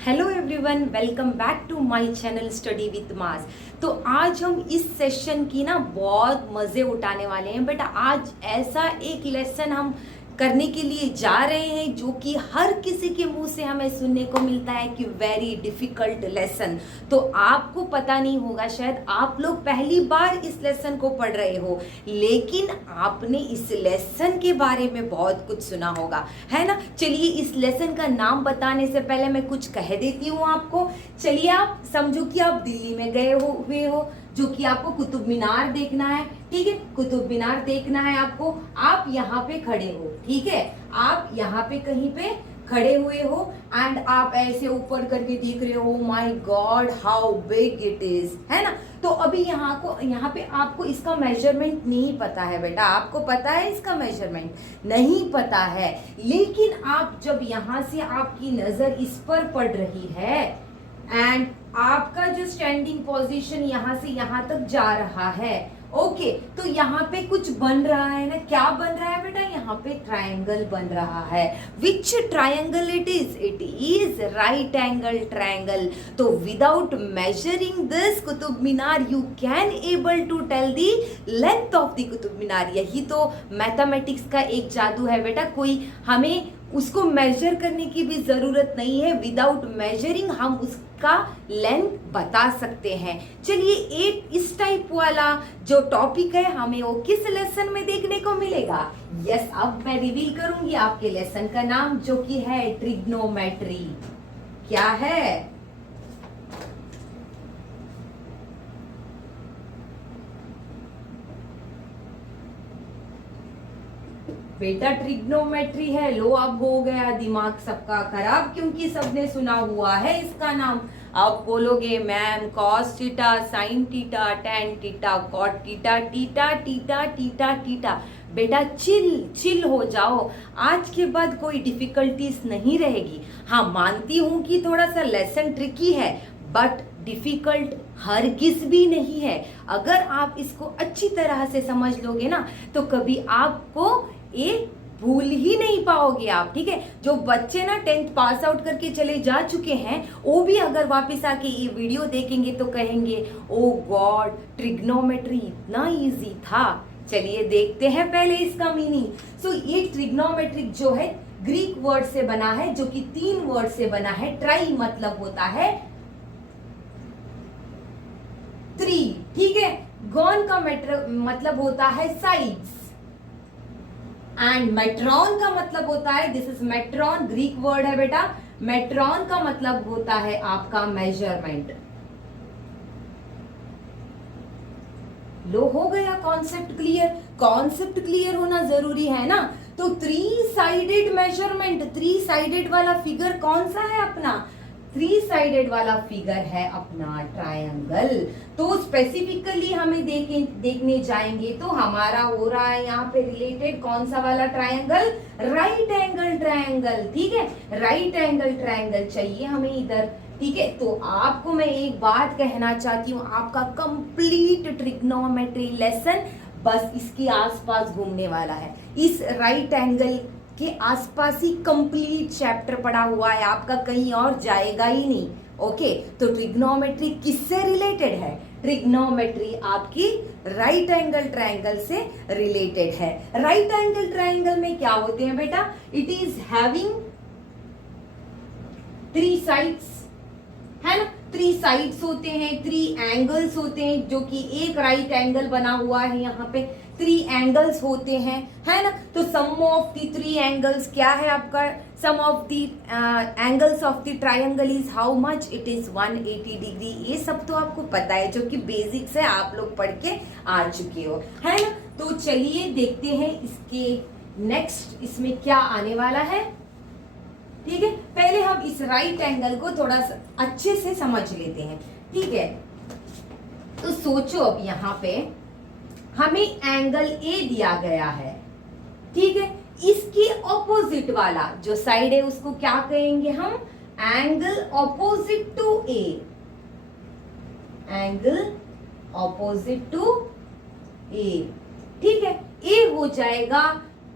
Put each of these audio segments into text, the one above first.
Hello everyone, welcome back to my channel study with मास। तो आज हम इस सेशन की ना बहुत मज़े उठाने वाले हैं। बट आज ऐसा एक लेसन हम करने के लिए जा रहे हैं जो कि हर किसी के मुंह से हमें सुनने को मिलता है कि वेरी डिफिकल्ट लेसन। तो आपको पता नहीं होगा, शायद आप लोग पहली बार इस लेसन को पढ़ रहे हो, लेकिन आपने इस लेसन के बारे में बहुत कुछ सुना होगा, है ना। चलिए, इस लेसन का नाम बताने से पहले मैं कुछ कह देती हूँ आपको। चलिए, आप समझो कि आप दिल्ली में गए हुए हो, जो कि आपको कुतुब मीनार देखना है। ठीक है, कुतुब मीनार देखना है आपको। आप यहाँ पे खड़े हो, ठीक है, आप यहाँ पे कहीं पे खड़े हुए हो एंड आप ऐसे ऊपर करके देख रहे हो, my God how big it is, है ना। तो अभी यहाँ पे आपको इसका मेजरमेंट नहीं पता है बेटा। आपको पता है इसका मेजरमेंट नहीं पता है, लेकिन आप जब यहाँ से आपकी नजर इस पर पड़ रही है एंड आपका जो स्टैंडिंग पोजीशन यहाँ से यहाँ तक जा रहा है, ओके, तो यहाँ पे कुछ बन रहा है ना। क्या बन रहा है बेटा? यहाँ पे ट्रायंगल बन रहा है। Which triangle it is right angle triangle. तो without measuring this Qutub Minar you can able to tell the length of the Qutub Minar. यही तो मैथमेटिक्स का एक जादू है बेटा। कोई हमें उसको मेजर करने की भी जरूरत नहीं है, विदाउट मेजरिंग हम उसका लेंथ बता सकते हैं। चलिए, एक इस टाइप वाला जो टॉपिक है हमें वो किस लेसन में देखने को मिलेगा? यस, अब मैं रिवील करूंगी आपके लेसन का नाम, जो कि है ट्रिग्नोमेट्री। क्या है? बेटा ट्रिग्नोमेट्री है। लो, अब हो गया दिमाग सबका खराब, क्योंकि सबने सुना हुआ है इसका नाम। आप बोलोगे ma'am cos theta, sine theta, tan theta, cot theta, theta theta theta theta. बेटा चिल हो जाओ, आज के बाद कोई डिफिकल्टीज नहीं रहेगी। हाँ, मानती हूँ कि थोड़ा सा लेसन ट्रिकी है, बट डिफिकल्ट हरगिज भी नहीं है। अगर आप इसको अच्छी तरह से समझ लोगे ना, तो कभी आपको ये भूल ही नहीं पाओगे आप। ठीक है, जो बच्चे ना 10th पास आउट करके चले जा चुके हैं, वो भी अगर वापस आके ये वीडियो देखेंगे तो कहेंगे ओ गॉड, ट्रिग्नोमेट्री इतना इजी था। चलिए देखते हैं पहले इसका मीनिंग। सो ये ट्रिग्नोमेट्रिक जो है ग्रीक वर्ड से बना है, जो कि 3 वर्ड से बना है। ट्राई मतलब होता है 3, ठीक है। गॉन का मतलब होता है साइड्स, एंड मेट्रॉन का मतलब होता है, दिस इज मेट्रॉन, ग्रीक वर्ड है बेटा। मेट्रॉन का मतलब होता है आपका मेजरमेंट। लो, हो गया कॉन्सेप्ट क्लियर। कॉन्सेप्ट क्लियर होना जरूरी है ना। तो 3 साइडेड मेजरमेंट, 3 साइडेड वाला फिगर कौन सा है अपना? 3 साइडेड वाला फिगर है अपना ट्रायंगल। तो स्पेसिफिकली हमें देखने जाएंगे तो हमारा हो रहा है यहाँ पे रिलेटेड कौन सा वाला ट्रायंगल? Right angle triangle. ठीक है, राइट एंगल ट्रायंगल चाहिए हमें इधर। ठीक है, तो आपको मैं एक बात कहना चाहती हूँ, आपका कंप्लीट ट्रिग्नोमेट्री लेसन बस इसके आसपास घूमने वाला है। इस राइट एंगल के आसपास ही कंप्लीट चैप्टर पड़ा हुआ है आपका, कहीं और जाएगा ही नहीं। ओके, तो ट्रिग्नोमेट्री किससे रिलेटेड है? ट्रिग्नोमेट्री आपकी राइट एंगल ट्रायंगल से रिलेटेड है। राइट एंगल ट्रायंगल में क्या होते हैं बेटा? इट इज हैविंग 3 साइड्स, है ना। 3 साइड्स होते हैं, 3 एंगल्स होते हैं, जो कि एक राइट एंगल बना हुआ है यहाँ पे। 3 एंगल्स होते हैं, है ना। तो सम ऑफ द 3 एंगल्स क्या है आपका? Sum of the angles of the triangle is how much? It is 180 degree. ये सब तो आपको पता है, जो कि बेसिक्स है, आप लोग पढ़ के आ चुके हो, है ना। तो चलिए देखते हैं इसके नेक्स्ट इसमें क्या आने वाला है। ठीक है, पहले हम इस राइट एंगल को थोड़ा सा अच्छे से समझ लेते हैं। ठीक है, तो सोचो अब यहाँ पे हमें एंगल ए दिया गया है। ठीक है, इसके ऑपोजिट वाला जो साइड है उसको क्या कहेंगे हम? Angle opposite to A. Angle opposite to A. ठीक है, ए हो जाएगा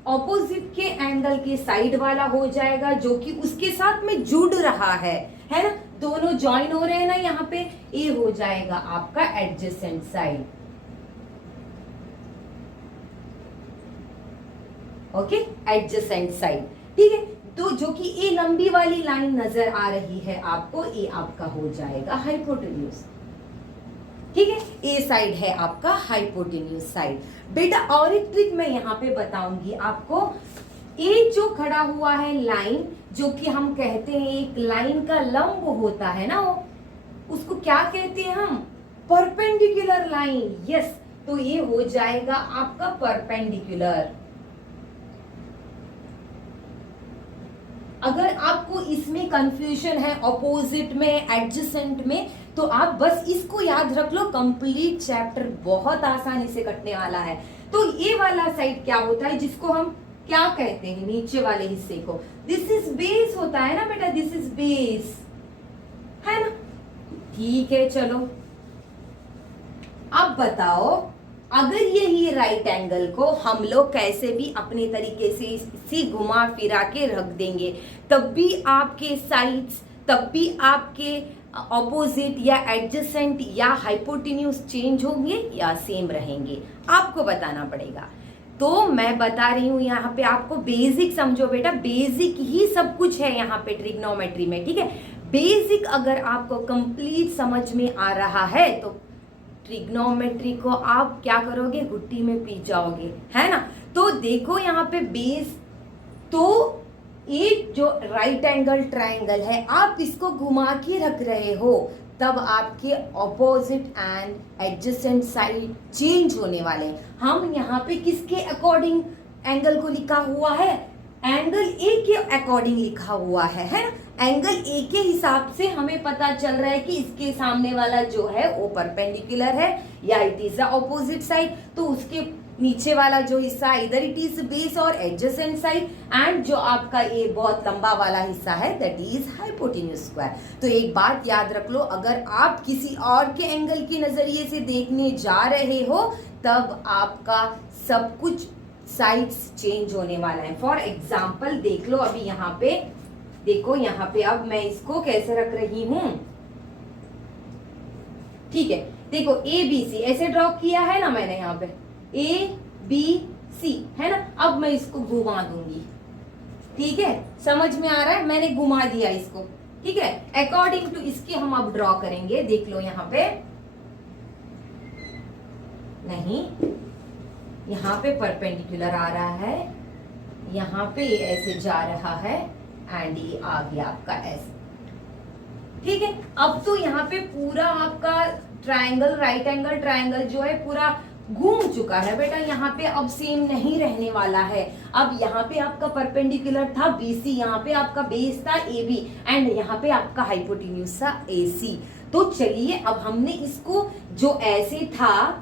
ऑपोजिट के एंगल के साइड वाला हो जाएगा, जो कि उसके साथ में जुड़ रहा है। है ना, दोनों ज्वाइन हो रहे हैं ना यहाँ पे, ए हो जाएगा आपका adjacent side. Okay, adjacent side, ठीक है। तो जो कि ए लंबी वाली लाइन नजर आ रही है आपको, ए आपका हो जाएगा हाइपोटेन्यूज, ठीक है। ए साइड है आपका हाइपोटेन्यूज साइड। बेटा और एक ट्रिक मैं यहाँ पे बताऊंगी आपको। ए जो खड़ा हुआ है लाइन, जो कि हम कहते हैं एक लाइन का लंब होता है ना, वो उसको क्या कहते हैं हम, परपेंडिकुलर लाइन। यस, तो ये हो जाएगा आपका परपेंडिकुलर। अगर आपको इसमें कंफ्यूजन है ऑपोजिट में, एडजेसेंट में, तो आप बस इसको याद रख लो, कंप्लीट चैप्टर बहुत आसानी से कटने वाला है। तो ये वाला साइड क्या होता है, जिसको हम क्या कहते हैं, नीचे वाले हिस्से को, दिस इज बेस होता है ना बेटा, दिस इज बेस, है ना। ठीक है, चलो अब बताओ, अगर यही राइट एंगल को हम लोग कैसे भी अपने तरीके से इसी घुमा फिरा के रख देंगे, तब भी आपके साइड्स, तब भी आपके ऑपोजिट या एडजेसेंट या हाइपोटेन्यूज चेंज होंगे या सेम रहेंगे, आपको बताना पड़ेगा। तो मैं बता रही हूं यहाँ पे आपको बेसिक समझो बेटा, बेसिक ही सब कुछ है यहाँ पे ट्रिग्नोमेट्री में, ठीक है। बेसिक अगर आपको कंप्लीट समझ में आ रहा है तो ट्रिग्नोमेट्री को आप क्या करोगे, घुट्टी में पी जाओगे, है ना। तो देखो यहाँ पे बेस, तो एक जो राइट एंगल ट्रायंगल है, आप इसको घुमा के रख रहे हो, तब आपके opposite and adjacent side change होने वाले हैं। हम यहाँ पे किसके अकॉर्डिंग एंगल को लिखा हुआ है, एंगल ए के अकॉर्डिंग लिखा हुआ है ना। एंगल ए के हिसाब से हमें पता चल रहा है कि इसके सामने वाला जो है वो परपेंडिकुलर है या it is the opposite side, तो उसके नीचे वाला जो हिस्सा इधर इट इज बेस और एडजेसेंट साइड, एंड जो आपका ये बहुत लंबा वाला हिस्सा है दैट इज हाइपोटेन्यूज स्क्वायर। तो एक बात याद रख लो, अगर आप किसी और के एंगल के नजरिए से देखने जा रहे हो, तब आपका सब कुछ साइड्स चेंज होने वाला है। फॉर एग्जाम्पल देख लो, अभी यहाँ पे देखो, यहाँ पे अब मैं इसको कैसे रख रही हूं, ठीक है। देखो ए बी सी ऐसे ड्रॉ किया है ना मैंने, यहाँ पे ए बी सी है ना। अब मैं इसको घुमा दूंगी, ठीक है, समझ में आ रहा है, मैंने घुमा दिया इसको, ठीक है। अकॉर्डिंग टू इसके हम अब ड्रॉ करेंगे, देख लो यहाँ पे, नहीं यहाँ पे परपेंडिकुलर आ रहा है, यहाँ पे ऐसे जा रहा है, एंड ये आ गया आपका ऐसे, ठीक है। अब तो यहाँ पे पूरा आपका ट्रायंगल, राइट एंगल ट्रायंगल जो है पूरा घूम चुका है बेटा, यहाँ पे अब सेम नहीं रहने वाला है। अब यहाँ पे आपका परपेंडिकुलर था बीसी, यहाँ पे आपका बेस था एबी, एंड यहाँ पे आपका हाइपोटेन्यूज था एसी। तो चलिए अब हमने इसको जो ऐसे था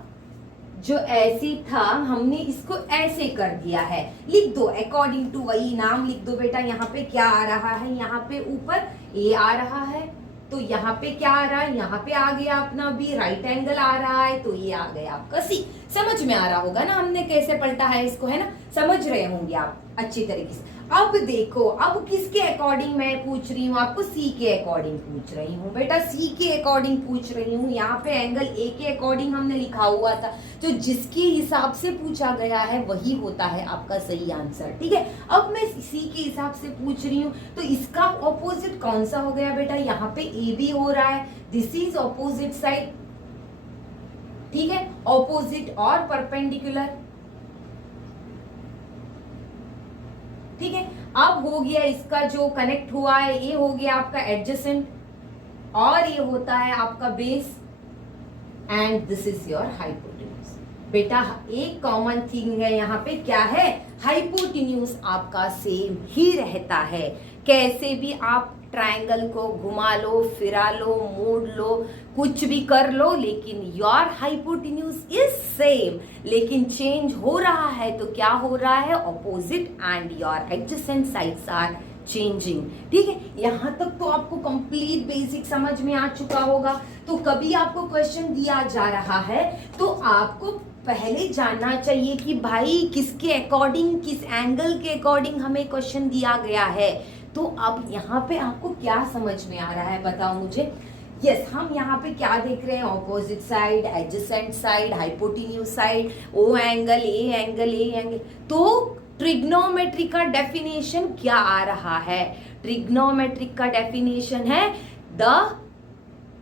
हमने इसको ऐसे कर दिया है, लिख दो अकॉर्डिंग टू, वही नाम लिख दो बेटा। यहाँ पे क्या आ रहा है, यहाँ पे ऊपर ए आ रहा है, तो यहाँ पे क्या आ रहा है, यहाँ पे आ गया अपना बी, राइट एंगल आ रहा है, तो ये आ गया आपका सी। समझ में आ रहा होगा ना हमने कैसे पलटा है इसको, है ना, समझ रहे होंगे आप अच्छी तरीके से। अब देखो, अब किसके अकॉर्डिंग मैं पूछ रही हूँ आपको, सी के अकॉर्डिंग पूछ रही हूँ बेटा, सी के अकॉर्डिंग पूछ रही हूँ। यहाँ पे एंगल ए के अकॉर्डिंग हमने लिखा हुआ था, तो जिसके हिसाब से पूछा गया है वही होता है आपका सही आंसर, ठीक है। अब मैं सी के हिसाब से पूछ रही हूँ, तो इसका ऑपोजिट कौन सा हो गया बेटा, यहाँ पे ए बी हो रहा है, दिस इज ऑपोजिट साइड, ठीक है, ऑपोजिट और परपेंडिकुलर, ठीक है। अब हो गया इसका जो कनेक्ट हुआ है, ये हो गया आपका एडजेसेंट, और ये होता है आपका base, and this is your hypotenuse. बेटा एक कॉमन थिंग है यहाँ पे, क्या है, हाइपोटेन्यूज आपका सेम ही रहता है। कैसे भी आप ट्रायंगल को घुमा लो, फिरा लो, मोड़ लो, कुछ भी कर लो, लेकिन योर हाइपोटेन्यूज इज सेम। लेकिन चेंज हो रहा है, तो क्या हो रहा है, opposite and your adjacent sides are changing, ठीक है। यहाँ तक तो आपको कंप्लीट बेसिक समझ में आ चुका होगा। तो कभी आपको क्वेश्चन दिया जा रहा है, तो आपको पहले जानना चाहिए कि भाई किसके अकॉर्डिंग, किस एंगल के अकॉर्डिंग हमें क्वेश्चन दिया गया है। तो अब यहाँ पे आपको क्या समझ में आ रहा है बताओ मुझे। यस हम यहाँ पे क्या देख रहे हैं, opposite side, adjacent side, hypotenuse side, O angle, A angle. तो ट्रिग्नोमेट्री का डेफिनेशन क्या आ रहा है, ट्रिग्नोमेट्रिक का डेफिनेशन है द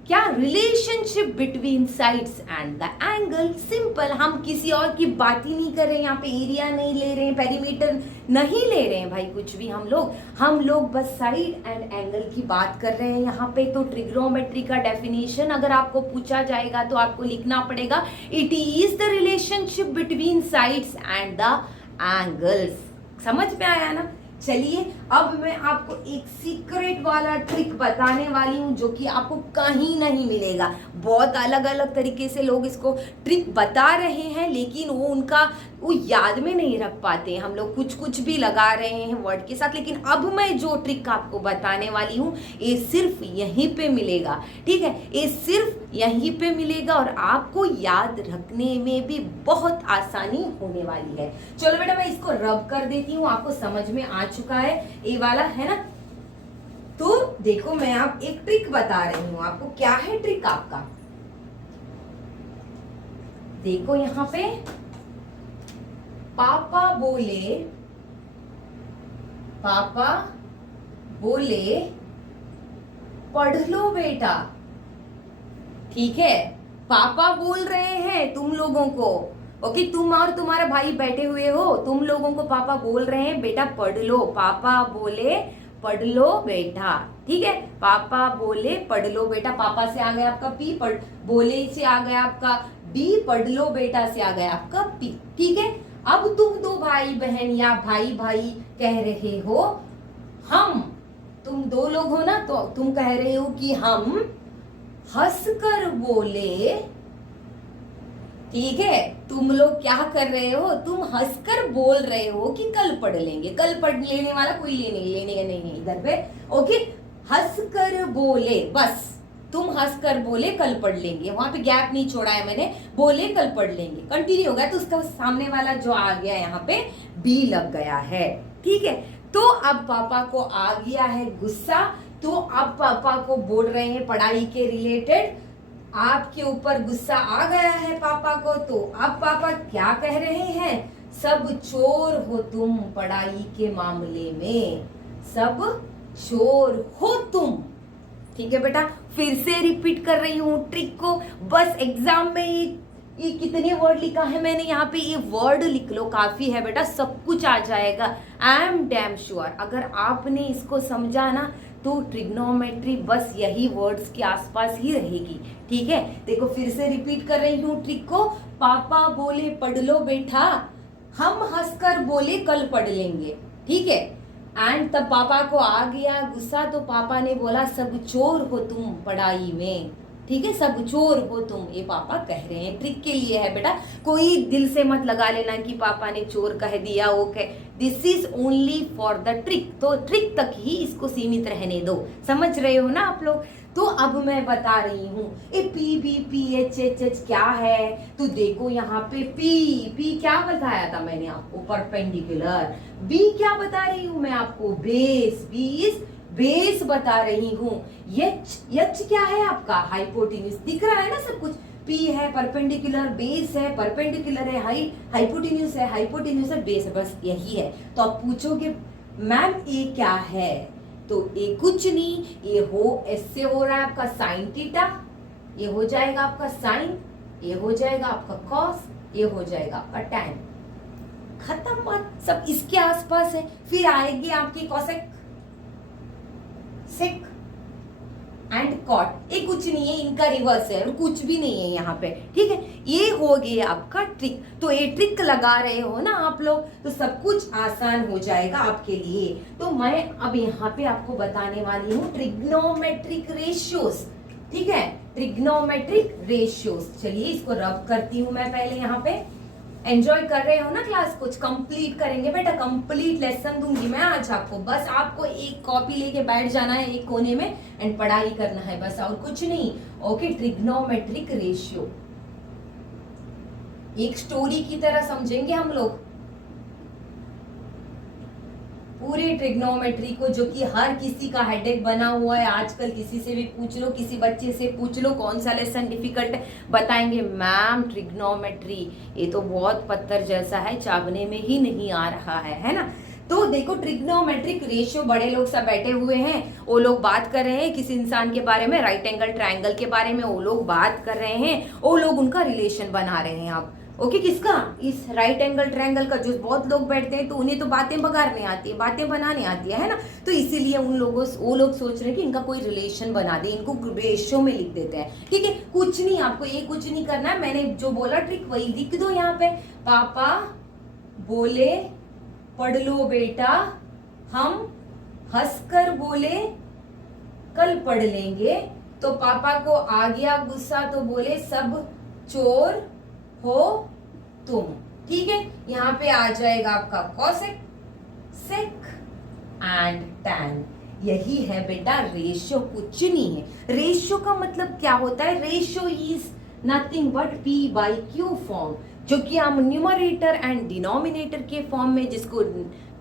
क्या, relationship between sides and the angle. Simple, हम किसी और की बात ही नहीं कर रहे हैं, यहाँ पे एरिया नहीं ले रहे हैं, पेरीमीटर नहीं ले रहे हैं भाई कुछ भी, हम लोग बस साइड एंड एंगल की बात कर रहे हैं यहाँ पे। तो ट्रिग्नोमेट्री का डेफिनेशन अगर आपको पूछा जाएगा तो आपको लिखना पड़ेगा, it is the relationship between sides and the angles. समझ में आया ना। चलिए अब मैं आपको एक सीक्रेट वाला ट्रिक बताने वाली हूँ जो कि आपको कहीं नहीं मिलेगा। बहुत अलग अलग तरीके से लोग इसको ट्रिक बता रहे हैं लेकिन वो याद में नहीं रख पाते हैं। हम लोग कुछ भी लगा रहे हैं वर्ड के साथ, लेकिन अब मैं जो ट्रिक आपको बताने वाली हूँ ये सिर्फ यहीं पे मिलेगा। ठीक है, ये सिर्फ यहीं पे मिलेगा और आपको याद रखने में भी बहुत आसानी होने वाली है। चलो बेटा मैं इसको रब कर देती हूँ, आपको समझ में आ चुका है ये वाला, है ना। तो देखो मैं आप एक ट्रिक बता रही हूँ आपको। क्या है ट्रिक आपका, देखो यहाँ पे पापा बोले पढ़ लो बेटा। ठीक है, पापा बोल रहे हैं तुम लोगों को, ओके तुम और तुम्हारा भाई बैठे हुए हो, तुम लोगों को पापा बोल रहे हैं बेटा पढ़ लो। पापा बोले पढ़ लो बेटा। ठीक है, पापा बोले पढ़ लो बेटा। पापा से आ गया आपका पी, बोले से आ गया आपका बी, पढ़ लो बेटा से आ गया आपका पी। ठीक है, अब तुम दो भाई बहन या भाई भाई कह रहे हो हम, तुम दो लोग हो ना, तो तुम कह रहे हो कि हम हंसकर बोले। ठीक है, तुम लोग क्या कर रहे हो, तुम हंसकर बोल रहे हो कि कल पढ़ लेंगे। कल पढ़ लेने वाला कोई लेने का नहीं है इधर पे। ओके, हंसकर बोले, बस तुम हंसकर बोले कल पढ़ लेंगे, वहां पे गैप नहीं छोड़ा है मैंने, बोले कल पढ़ लेंगे, कंटिन्यू हो गया। तो उसका सामने वाला जो आ गया यहाँ पे बी लग गया है। ठीक है, तो अब पापा को आ गया है गुस्सा, तो अब पापा को बोल रहे हैं पढ़ाई के रिलेटेड, आपके ऊपर गुस्सा आ गया है पापा को। तो अब पापा क्या कह रहे हैं, सब चोर हो तुम पढ़ाई के मामले में, सब चोर हो तुम। ठीक है बेटा, फिर से रिपीट कर रही हूँ ट्रिक को। बस एग्जाम में ये कितने वर्ड लिखा है मैंने यहाँ पे, ये वर्ड लिख लो, काफी है बेटा, सब कुछ आ जाएगा। आई एम डैम श्योर अगर आपने इसको समझा ना तो ट्रिग्नोमेट्री बस यही वर्ड्स के आसपास ही रहेगी। ठीक है, देखो फिर से रिपीट कर रही हूँ ट्रिक को। पापा बोले पढ़ लो बेटा, हम हंसकर बोले कल पढ़ लेंगे। ठीक है, एंड तब पापा को आ गया गुस्सा, तो पापा ने बोला सब चोर हो तुम पढ़ाई में। ठीक है, सब चोर हो तुम, ये पापा कह रहे हैं, ट्रिक के लिए है बेटा। कोई दिल से मत लगा लेना कि पापा ने चोर कह दिया, वो कह, this is only for the trick. तो ट्रिक तक ही इसको सीमित रहने दो, समझ रहे हो ना आप लोग। तो अब मैं बता रही हूँ A P B P H H H क्या है। तो देखो यहाँ पे पी क्या बताया था मैंने आपको, परपेंडिकुलर। बी क्या बता रही हूँ मैं आपको, बेस, बी इज बेस बता रही हूँ। एच क्या है आपका, हाइपोटेन्यूज। दिख रहा है ना सब कुछ, पी है परपेंडिकुलर, बेस है परपेंडिकुलर है, हाइपोटेन्यूज है, हाइपोटेन्यूज है, बेस है, बस यही है। तो आप पूछोगे मैम ये क्या है, तो ये कुछ नहीं, ये ऐसे हो रहा है आपका साइन थीटा, ये हो जाएगा आपका साइन, ये हो जाएगा आपका कॉस, ये हो जाएगा आपका टैन। खत्म बात, सब इसके आसपास है। फिर आएगी आपकी कॉसेक, सेक एंड कॉट। ये कुछ नहीं है, इनका रिवर्स है और कुछ भी नहीं है यहाँ पे। ठीक है, ये हो गया आपका ट्रिक। तो ये ट्रिक लगा रहे हो ना आप लोग, तो सब कुछ आसान हो जाएगा आपके लिए। तो मैं अब यहाँ पे आपको बताने वाली हूँ ट्रिग्नोमेट्रिक रेशियोज। ठीक है, ट्रिग्नोमेट्रिक रेशियोज। चलिए इसको रब करती हूँ मैं पहले यहाँ पे। एंजॉय कर रहे हो ना क्लास, कुछ कंप्लीट करेंगे बेटा, कंप्लीट लेसन दूंगी मैं आज आपको। बस आपको एक कॉपी लेके बैठ जाना है एक कोने में एंड पढ़ाई करना है बस, और कुछ नहीं। ओके, ट्रिग्नोमेट्रिक रेशियो एक स्टोरी की तरह समझेंगे हम लोग। पूरे ट्रिग्नोमेट्री को, जो कि हर किसी का हेडेक बना हुआ है आजकल, किसी से भी पूछ लो, किसी बच्चे से पूछ लो कौन सा लेसन डिफिकल्ट है, बताएंगे मैम ट्रिग्नोमेट्री, ये तो बहुत पत्थर जैसा है, चावने में ही नहीं आ रहा है ना। तो देखो ट्रिग्नोमेट्रिक रेशियो, बड़े लोग सब बैठे हुए हैं, वो लोग बात कर रहे हैं किसी इंसान के बारे में, राइट एंगल ट्रायंगल के बारे में वो लोग बात कर रहे हैं, वो लोग उनका रिलेशन बना रहे हैं। आप ओके किसका, इस राइट एंगल ट्रायंगल का। जो बहुत लोग बैठते हैं तो उन्हें तो बातें बगाड़ने आती है, बातें बनाने आती है ना, तो इसीलिए वो लोग सोच रहे हैं कि इनका कोई रिलेशन बना दे, इनको रेशियो में लिख देते हैं। ठीक है, कुछ नहीं, आपको ये कुछ नहीं करना है, मैंने जो बोला ट्रिक वही लिख दो यहाँ पे। पापा बोले पढ़ लो बेटा, हम हंसकर बोले कल पढ़ लेंगे, तो पापा को आ गया गुस्सा तो बोले सब चोर हो तुम। ठीक है, यहाँ पे आ जाएगा आपका कॉसेक, सेक एंड टैन। यही है बेटा रेशियो, कुछ नहीं है। रेशियो का मतलब क्या होता है, ratio is nothing but P by Q form, जो कि हम न्यूमरेटर एंड डिनोमिनेटर के फॉर्म में जिसको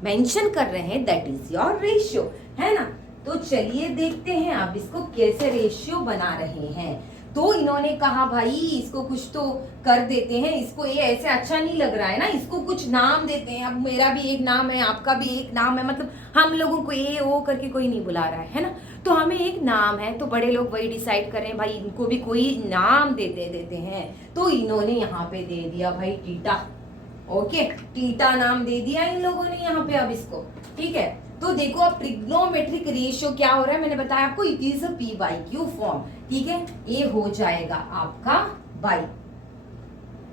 मेंशन कर रहे हैं, दैट इज योर रेशियो, है ना। तो चलिए देखते हैं आप इसको कैसे रेशियो बना रहे हैं। तो इन्होंने कहा भाई इसको कुछ तो कर देते हैं, इसको ये ऐसे अच्छा नहीं लग रहा है ना, इसको कुछ नाम देते हैं। अब मेरा भी एक नाम है, आपका भी एक नाम है, मतलब हम लोगों को ये वो करके कोई नहीं बुला रहा है ना, तो हमें एक नाम है, तो बड़े लोग वही डिसाइड कर रहे हैं भाई इनको भी कोई नाम देते हैं। तो इन्होंने यहाँ पे दे दिया भाई टीटा। ओके, टीटा नाम दे दिया इन लोगों ने यहाँ पे अब इसको। ठीक है, तो देखो अब ट्रिग्नोमेट्रिक रेशियो क्या हो रहा है, मैंने बताया आपको, it is a P by Q form. ठीक है, ये हो जाएगा आपका बाई,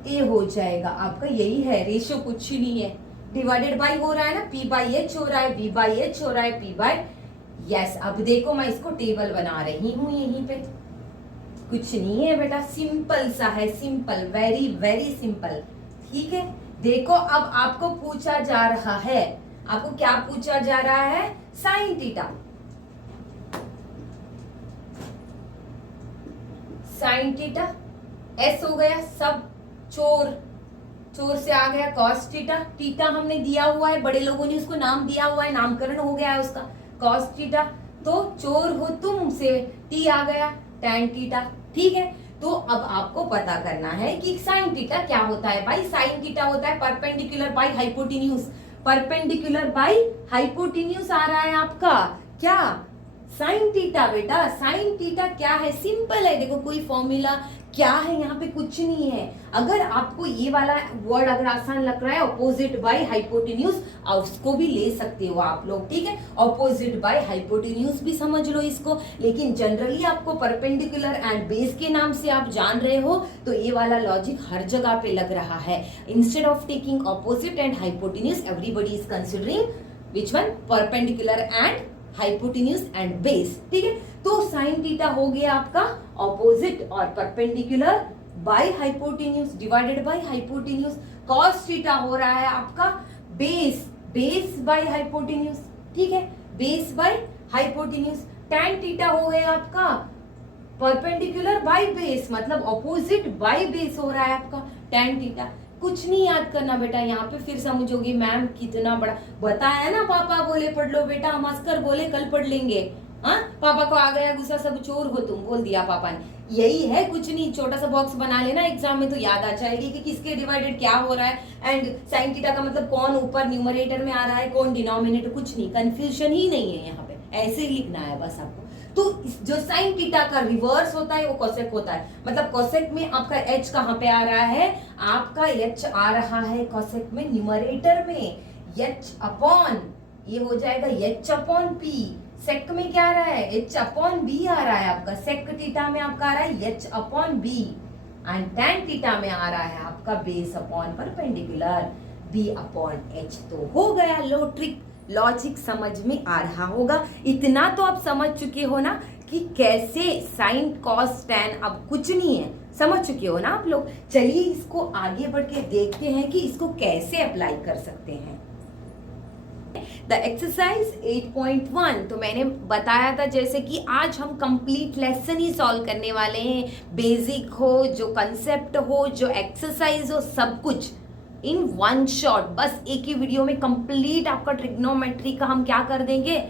ये हो जाएगा आपका, यही है रेशियो, कुछ ही नहीं है, डिवाइडेड बाई हो रहा है ना, पी बाई एच हो रहा है, बी बाई एच हो रहा है, पी बाई यस। अब देखो मैं इसको टेबल बना रही हूँ यहीं पे, कुछ नहीं है बेटा, सिंपल सा है, सिंपल, वेरी वेरी सिंपल। ठीक है, देखो अब आपको पूछा जा रहा है, आपको क्या पूछा जा रहा है, sign theta. Sine theta S हो गया, सब चोर, चोर से आ गया कॉस थीटा, थीटा हमने दिया हुआ है, बड़े लोगों ने उसको नाम दिया हुआ है, नामकरण हो गया है उसका, कॉस थीटा। तो चोर हो तुम से टी आ गया, टैन थीटा। ठीक है, तो अब आपको पता करना है कि साइन थीटा क्या होता है। भाई साइन थीटा होता है perpendicular by hypotenuse, perpendicular by hypotenuse आ रहा है आपका क्या, साइन थीटा। बेटा साइन थीटा क्या है, सिंपल है, देखो कोई फॉर्मूला क्या है यहाँ पे, कुछ नहीं है। अगर आपको ये वाला वर्ड अगर आसान लग रहा है, अपोजिट बाय हाइपोटेन्यूज, उसको भी ले सकते हो आप लोग। ठीक है, अपोजिट बाय हाइपोटेन्यूज भी समझ लो इसको, लेकिन जनरली आपको परपेंडिकुलर एंड बेस के नाम से आप जान रहे हो, तो ये वाला लॉजिक हर जगह पे लग रहा है। Instead of taking opposite and hypotenuse, everybody is considering which one, perpendicular and hypotenuse and base. ठीक है, तो साइन थीटा हो गया आपका ऑपोजिट और perpendicular by hypotenuse divided by hypotenuse. Cos theta हो रहा है आपका बेस, बेस बाय हाइपोटेन्यूज। ठीक है, base by hypotenuse. Tan theta हो गया आपका परपेंडिकुलर बाय बेस, मतलब ऑपोजिट बाय बेस हो रहा है आपका टैन थीटा। कुछ नहीं याद करना बेटा, यहाँ पे फिर समझोगी मैम कितना बड़ा बताया ना, पापा बोले पढ़ लो बेटा, हम हंसकर बोले कल पढ़ लेंगे। हाँ, पापा को आ गया गुस्सा, सब चोर हो तुम, बोल दिया पापा ने, यही है, कुछ नहीं। छोटा सा बॉक्स बना लेना, एग्जाम में तो याद आ जाएगी कि किसके डिवाइडेड क्या हो रहा है, एंड साइन थीटा का मतलब कौन ऊपर न्यूमरेटर में आ रहा है, कौन डिनोमिनेटर, कुछ नहीं, कंफ्यूजन ही नहीं है यहाँ पे, ऐसे ही लिखना है बस आपको। तो जो साइन थीटा का रिवर्स होता है वो कोसेक होता है, मतलब कोसेक में आपका एच कहाँ पे आ रहा है, आपका एच आ रहा है कोसेक में न्यूमरेटर में, एच अपॉन, ये हो जाएगा एच अपॉन पी। सेक में क्या आ रहा है, एच अपॉन बी आ रहा है आपका, सेक थीटा में आपका आ रहा है H upon B, and tan theta में आ रहा है आपका base upon perpendicular, B upon H. तो हो गया, लो ट्रिक, लॉजिक समझ में आ रहा होगा। इतना तो आप समझ चुके हो ना कि कैसे साइन कॉस टैन, अब कुछ नहीं है, समझ चुके हो ना आप लोग। चलिए इसको आगे बढ़ के देखते हैं कि इसको कैसे अप्लाई कर सकते हैं। द एक्सरसाइज 8.1, तो मैंने बताया था जैसे कि आज हम कंप्लीट लेसन ही सॉल्व करने वाले हैं, बेसिक हो, जो कंसेप्ट हो, जो एक्सरसाइज हो, सब कुछ। इन वन शॉट, बस एक ही वीडियो में कंप्लीट आपका ट्रिग्नोमेट्री का हम क्या कर देंगे,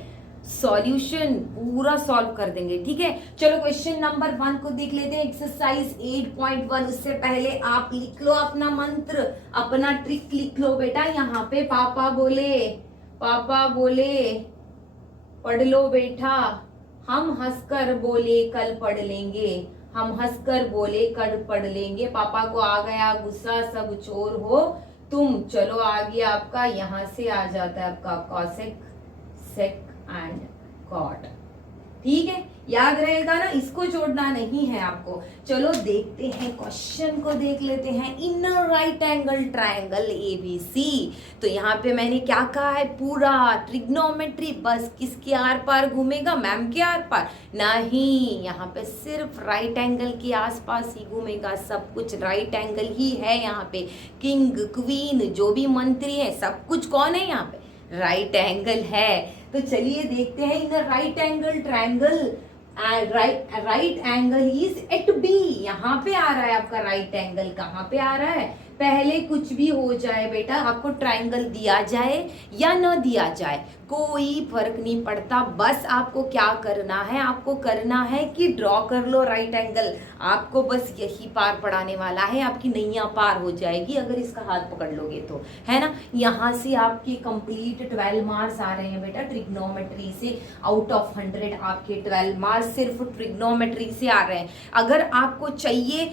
सॉल्यूशन पूरा सॉल्व कर देंगे। ठीक है, चलो क्वेश्चन नंबर 1 को देख लेते हैं, एक्सरसाइज 8.1। उससे पहले आप लिख लो अपना मंत्र, अपना ट्रिक लिख लो बेटा। यहाँ पे पापा बोले पढ़ लो बेटा, हम हंसकर बोले कल पढ़ लेंगे, हम हंसकर बोले कल पढ़ लेंगे। पापा को आ गया गुस्सा, सब चोर हो तुम। चलो आगे आपका यहाँ से आ जाता है आपका कॉसेक, सेक एंड कॉट। ठीक है, याद रहेगा ना, इसको जोड़ना नहीं है आपको। चलो देखते हैं क्वेश्चन को, देख लेते हैं। Inner right angle triangle ABC। तो यहाँ पे मैंने क्या कहा है, पूरा ट्रिग्नोमेट्री बस किसके आर पार घूमेगा, मैम के आर पार नहीं, यहाँ पे सिर्फ राइट एंगल के आसपास ही घूमेगा। सब कुछ राइट एंगल ही है यहाँ पे। किंग क्वीन जो भी मंत्री है सब कुछ कौन है यहाँ पे, राइट एंगल है। तो चलिए देखते हैं, in right angle triangle right angle is at B। यहाँ पे आ रहा है आपका राइट एंगल, कहाँ पे आ रहा है, पहले कुछ भी हो जाए बेटा, आपको ट्रायंगल दिया जाए या न दिया जाए कोई फर्क नहीं पड़ता। बस आपको क्या करना है, आपको करना है कि ड्रॉ कर लो राइट एंगल। आपको बस यही पार पड़ाने वाला है, आपकी नैया पार हो जाएगी अगर इसका हाथ पकड़ लोगे तो, है ना। यहाँ से आपके कंप्लीट 12 मार्क्स आ रहे हैं बेटा ट्रिग्नोमेट्री से। आउट ऑफ 100 आपके 12 मार्क्स सिर्फ ट्रिग्नोमेट्री से आ रहे हैं। अगर आपको चाहिए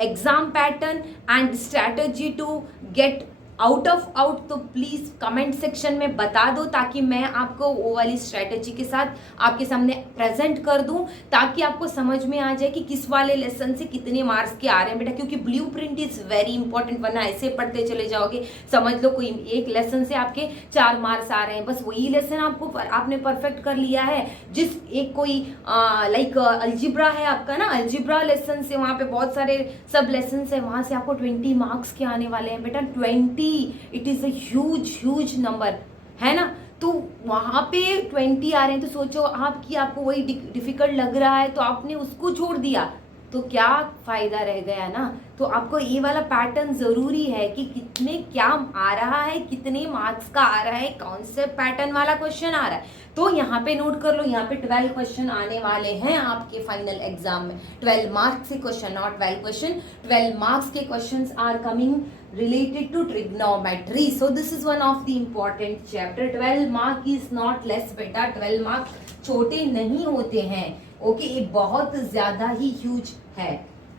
exam pattern and strategy to get out of out, तो प्लीज कमेंट सेक्शन में बता दो, ताकि मैं आपको वो वाली स्ट्रैटेजी के साथ आपके सामने प्रेजेंट कर दूं, ताकि आपको समझ में आ जाए कि किस वाले लेसन से कितने मार्क्स के आ रहे हैं बेटा। क्योंकि ब्लूप्रिंट इज वेरी इंपॉर्टेंट, वरना ऐसे पढ़ते चले जाओगे, समझ लो कोई एक लेसन से आपके 4 मार्क्स आ रहे हैं, बस वही लेसन आपने परफेक्ट कर लिया है। जिस एक कोई लाइक अलजिब्रा है आपका ना, अलजिब्रा लेसन से वहां पे बहुत सारे सब लेसन है, वहां से आपको 20 मार्क्स के आने वाले हैं बेटा। 20, it is a huge number, है ना। तो वहां पे 20 आ रहे हैं, तो सोचो आपको वही डिफिकल्ट लग रहा है तो आपने उसको छोड़ दिया तो क्या फायदा रह गया ना। तो आपको ये वाला पैटर्न जरूरी है कि कितने क्या आ रहा है, कितने मार्क्स का आ रहा है, कौन से पैटर्न वाला क्वेश्चन आ रहा है। तो यहाँ पे नोट कर लो, यहाँ पे 12 क्वेश्चन आने वाले हैं आपके फाइनल एग्जाम में। 12 मार्क्स के क्वेश्चन, नॉट 12 क्वेश्चन, 12 मार्क्स के question are coming related to trigonometry. So this is one of the important chapter. 12 mark is not less बेटा, 12 मार्क छोटे नहीं होते हैं। ओके, ये बहुत ज्यादा ही ह्यूज है।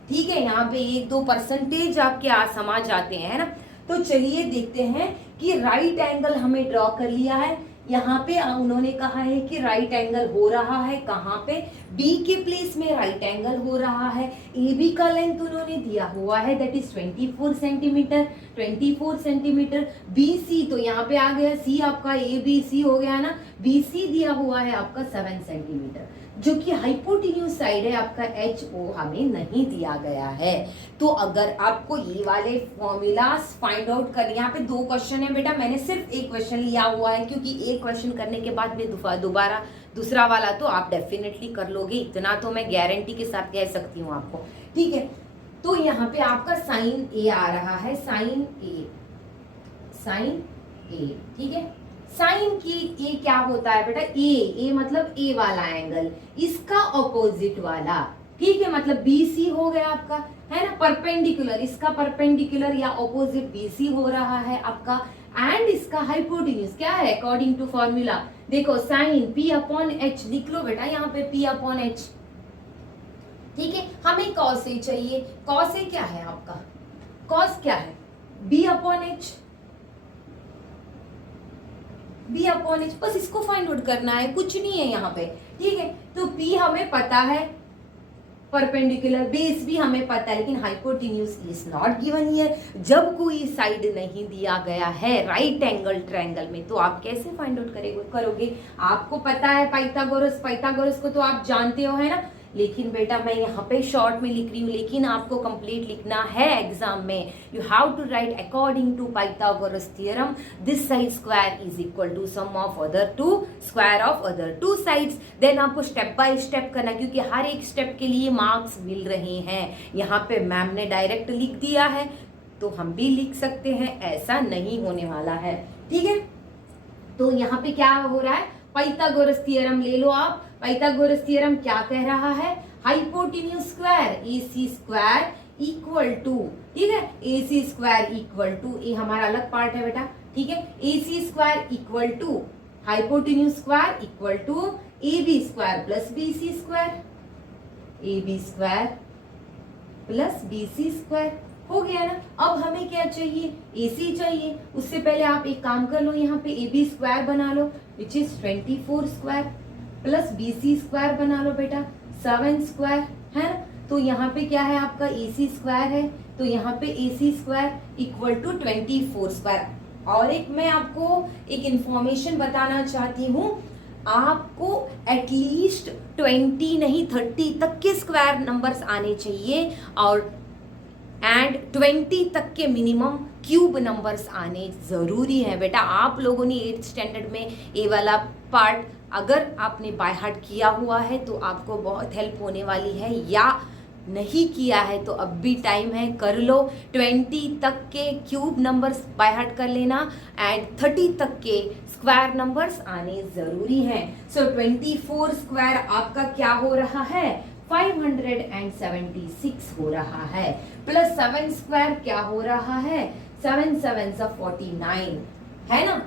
ठीक है, यहाँ पे 1-2% आपके समा जाते हैं ना। तो चलिए देखते हैं कि राइट एंगल हमें ड्रॉ कर लिया है। यहाँ पे उन्होंने कहा है कि राइट एंगल हो रहा है कहाँ पे, बी के प्लेस में राइट एंगल हो रहा है। ए बी का लेंथ उन्होंने दिया हुआ है, that is 24 centimetre, 24 centimetre. B C, तो यहाँ पे आ गया सी आपका, ए बी सी हो गया ना। बी सी दिया हुआ है आपका 7 सेंटीमीटर, जो कि हाइपोटेन्यूज साइड है आपका। एच ओ हमें नहीं दिया गया है। तो अगर आपको ये वाले फॉर्मूलाज फाइंड आउट कर, यहाँ पे 2 क्वेश्चन है बेटा, मैंने सिर्फ एक क्वेश्चन लिया हुआ है, क्योंकि एक क्वेश्चन करने के बाद में दोबारा दूसरा वाला तो आप डेफिनेटली कर लोगे, इतना तो मैं गारंटी के साथ कह सकती हूँ आपको। ठीक है, तो यहाँ पे आपका साइन ए आ रहा है, साइन ए। ठीक है, साइन की ए क्या होता है बेटा, ए मतलब ए वाला एंगल, इसका ऑपोजिट वाला। ठीक है, मतलब बीसी हो गया आपका, है ना, परपेंडिकुलर, इसका परपेंडिकुलर या ऑपोजिट बीसी हो रहा है आपका। एंड इसका हाइपोटेन्यूज क्या है अकॉर्डिंग टू फॉर्मूला, देखो साइन P अपॉन एच लिख लो बेटा, यहाँ पे P अपॉन एच। ठीक है, हमें कॉस ए चाहिए। कॉस ए क्या है आपका, कॉस क्या है, B upon H, B upon H, बस इसको फाइंड आउट करना है, कुछ नहीं है यहाँ पे। ठीक है, तो P हमें पता है, परपेंडिकुलर, बेस भी हमें पता है, लेकिन hypotenuse is not given here. जब कोई साइड नहीं दिया गया है राइट एंगल ट्रायंगल में, तो आप कैसे फाइंड आउट करोगे। आपको पता है पाइथागोरस को तो आप जानते हो, है ना, लेकिन बेटा मैं यहाँ पे शॉर्ट में लिख रही हूँ, लेकिन आपको कंप्लीट लिखना है एग्जाम में। You have to write according to Pythagoras theorem, this side square is equal to sum of other two square of other two sides. Then आपको स्टेप बाय स्टेप करना, क्योंकि हर एक स्टेप के लिए मार्क्स मिल रहे हैं। यहाँ पे मैम ने डायरेक्ट लिख दिया है, तो हम भी लिख सकते हैं, ऐसा नहीं होने वाला है। ठीक है, तो यहाँ पे क्या हो रहा है, पाइथागोरस थ्योरम ले लो आप। पाइथागोरस थ्योरम क्या कह रहा है, hypotenuse square AC square equal to, ठीक है, AC स्क्वायर इक्वल टू, ये हमारा अलग पार्ट है बेटा, ठीक है, AC square equal to hypotenuse square equal to AB square plus BC square, AB square plus BC square. हो गया ना। अब हमें क्या चाहिए, AC चाहिए। उससे पहले आप एक काम कर लो, यहाँ पे AB स्क्वायर बना लो which is 24 square plus BC square बना लो बेटा 7 स्क्वायर, है ना। तो यहाँ पे क्या है आपका AC स्क्वायर है, तो यहाँ पे AC square equal to 24 square. और एक मैं आपको एक इंफॉर्मेशन बताना चाहती हूँ, आपको एटलीस्ट 20 नहीं 30 तक के स्क्वायर नंबर्स आने चाहिए और एंड 20 तक के मिनिमम क्यूब नंबर्स आने जरूरी है बेटा। आप लोगों ने 8th स्टैंडर्ड में ये वाला पार्ट अगर आपने बाय हार्ट किया हुआ है तो आपको बहुत हेल्प होने वाली है, या नहीं किया है तो अब भी टाइम है, कर लो। 20 तक के क्यूब नंबर्स बाय हार्ट कर लेना एंड 30 तक के स्क्वायर नंबर्स आने जरूरी हैं। सो 24 स्क्वायर आपका क्या हो रहा है, 576 हो रहा है, प्लस 7 स्क्वायर क्या हो रहा है, 7 7 49, है ना।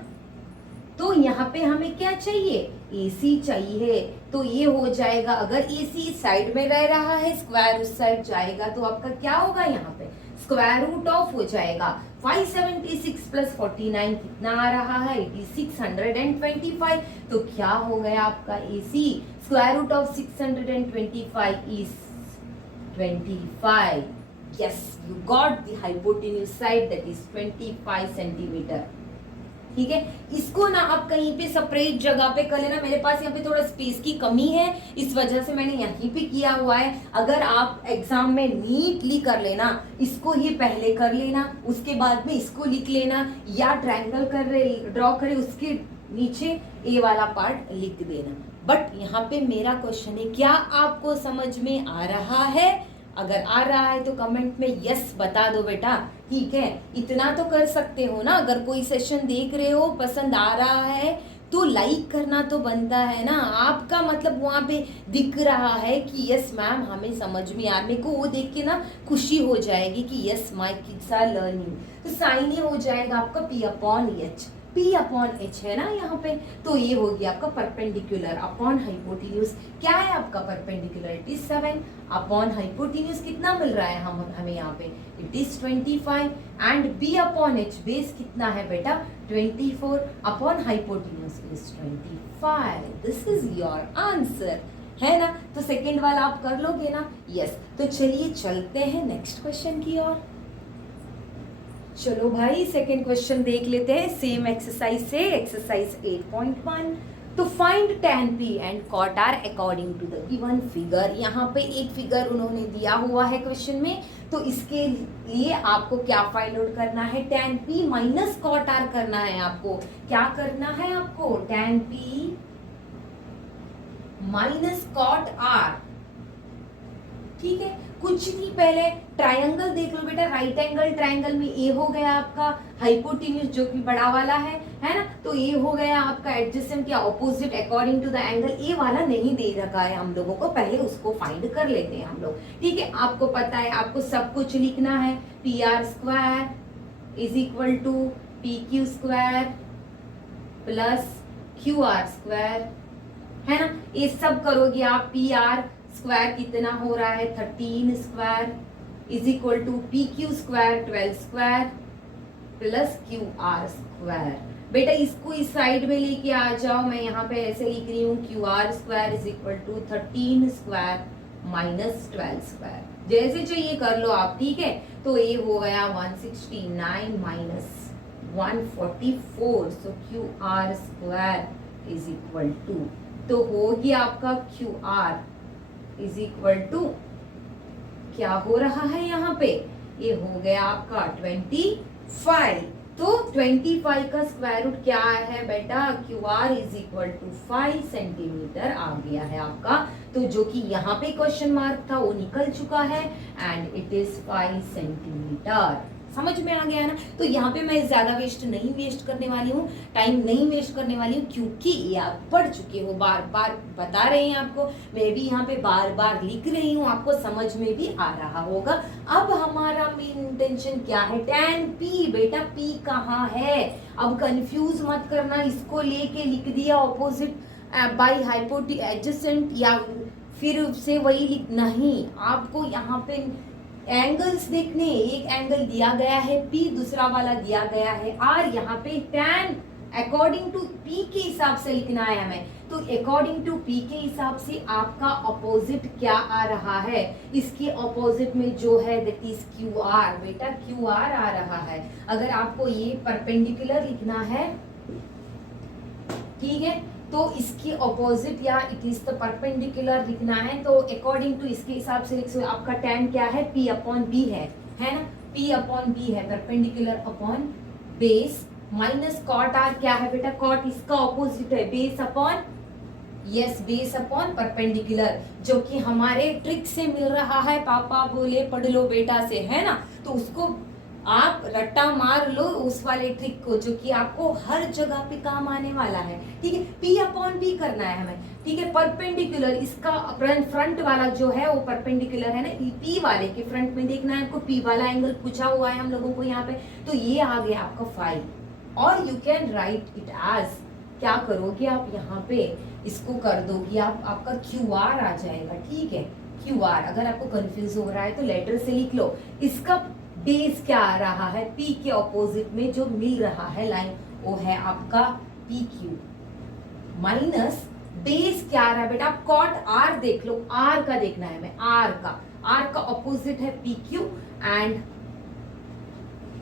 तो यहाँ पे हमें क्या चाहिए, AC चाहिए। तो ये हो जाएगा, अगर AC साइड में रह रहा है, स्क्वायर उस साइड जाएगा, तो आपका क्या होगा, यहाँ पे स्क्वायर रूट ऑफ हो जाएगा। 576 प्लस 49 कितना आ रहा है, 8625। तो क्या हो गया आपका AC, square root of 625 is 25। Yes, you got the hypotenuse side, that is 25 centimetre. ठीक है, इसको ना आप कहीं पे सेपरेट जगह पे कर लेना। मेरे पास यहाँ पे थोड़ा स्पेस की कमी है, इस वजह से मैंने यहीं पे किया हुआ है। अगर आप एग्जाम में नीटली कर लेना, इसको ये पहले कर लेना, उसके बाद में इसको लिख लेना, या ट्रायंगल कर रहे ड्रॉ करे उसके नीचे ए वाला पार्ट लिख देना। बट यहाँ पे मेरा क्वेश्चन है, क्या आपको समझ में आ रहा है? अगर आ रहा है तो कमेंट में यस बता दो बेटा। ठीक है, इतना तो कर सकते हो ना। अगर कोई सेशन देख रहे हो, पसंद आ रहा है तो लाइक करना तो बनता है ना। आपका मतलब वहाँ पे दिख रहा है कि यस मैम हमें समझ में आने को, वो देख के ना खुशी हो जाएगी कि yes my kids are learning. तो साइन ये हो जाएगा आपका P/H, P/H है ना यहाँ पे। तो ये हो गया आपका परपेंडिकुलर अपॉन हाइपोटेन्यूज। क्या है आपका perpendicular, it is 7 upon hypotenuse कितना मिल रहा है हमें यहाँ पे, it is 25 and B/H base कितना है बेटा 24 upon hypotenuse is 25। This is your answer, है ना। तो सेकेंड वाला आप कर लोगे ना, यस। तो चलिए चलते हैं नेक्स्ट क्वेश्चन की ओर। चलो भाई सेकेंड क्वेश्चन देख लेते हैं सेम एक्सरसाइज से, एक्सरसाइज 8.1। तो find tan P and cot R according to the given figure. यहाँ पे एक फिगर उन्होंने दिया हुआ है क्वेश्चन में, तो इसके लिए आपको क्या फाइंड आउट करना है, tan P minus cot R करना है आपको। क्या करना है आपको, tan P minus cot R। ठीक है, कुछ नहीं, पहले ट्रायंगल देख लो बेटा। राइट एंगल ट्रायंगल में ए हो गया आपका हाइपोटेन्यूज जो कि बड़ा वाला है ना। तो ये हो गया आपका एडजेसेंट या opposite according to the angle. A वाला नहीं दे रखा है हम लोगों को, पहले उसको फाइंड कर लेते हैं हम लोग। ठीक है, आपको पता है आपको सब कुछ लिखना है। PR square is equal to PQ square plus QR square, है ना। ये सब करोगे आप। PR स्क्वायर कितना हो रहा है 13 square is equal to PQ square 12 square plus QR square. बेटा इसको इस साइड में लेके आ जाओ, मैं यहाँ पे ऐसे लिख रही हूँ QR square is equal to 13 square minus 12 square. जैसे चाहिए कर लो आप, ठीक है। तो ये हो गया 169 minus 144, so QR square is equal to, तो हो गया आपका QR इज इक्वल टू क्या हो रहा है यहाँ पे, ये हो गया आपका 25। तो 25 का स्क्वायर रूट क्या है बेटा, QR is equal to 5 centimetre आ गया है आपका। तो जो कि यहाँ पे क्वेश्चन मार्क था वो निकल चुका है एंड इट इज 5 सेंटीमीटर। समझ में आ गया ना। तो यहाँ पे मैं ज़्यादा नहीं वेस्ट करने वाली हूँ, टाइम नहीं वेस्ट करने वाली हूँ, क्योंकि ये आप पढ़ चुके हो, बार बार बता रहे हैं आपको, मैं भी यहाँ पे बार बार लिख रही हूँ, आपको समझ में भी आ रहा होगा। अब हमारा मेन इंटेंशन क्या है, tan p, बेटा p कहाँ है, अब कंफ्यूज मत करना, इसको लेके लिख दिया ऑपोजिट बाई हाइपोटी एडजेसेंट या फिर से वही लिख, नहीं, आपको यहाँ पे एंगल्स देखने, एक एंगल दिया गया है P, दूसरा वाला दिया गया है R, यहाँ पे tan अकॉर्डिंग टू P के हिसाब से लिखना है हमें। तो अकॉर्डिंग टू P के हिसाब से आपका ऑपोजिट क्या आ रहा है, इसके ऑपोजिट में जो है दैट इज QR, बेटा QR आ रहा है। अगर आपको ये परपेंडिकुलर लिखना है, ठीक है, तो इसके ऑपोजिट या इट इज द परपेंडिकुलर लिखना है, तो अकॉर्डिंग टू इसके हिसाब से लिख सकते। आपका tan क्या है, P अपॉन B है ना, P अपॉन B है, perpendicular upon base, minus cot R क्या है बेटा, कॉट इसका ऑपोजिट है, base upon, yes, base upon perpendicular, जो कि हमारे ट्रिक से मिल रहा है, पापा बोले पढ़ लो बेटा से, है ना। तो उसको आप रट्टा मार लो उस वाले ट्रिक को, जो कि आपको हर जगह पे काम आने वाला है, ठीक है। P अपॉन B करना है हमें, ठीक है, परपेंडिकुलर, इसका फ्रंट वाला जो है वो परपेंडिकुलर है ना, P वाले के फ्रंट में देखना है आपको, P वाला एंगल पूछा हुआ है हम लोगों को यहाँ पे, तो ये आ गया आपका 5, और you can write it as, क्या करोगे आप यहाँ पे इसको कर दोगे आप, आपका QR आ जाएगा, ठीक है, QR। अगर आपको कंफ्यूज हो रहा है तो लेटर से लिख लो। इसका बेस क्या आ रहा है, P के ऑपोजिट में जो मिल रहा है लाइन, वो है आपका PQ, माइनस बेस क्या आ रहा है बेटा, कॉट R देख लो, R का देखना है हमें, R का ऑपोजिट है PQ, एंड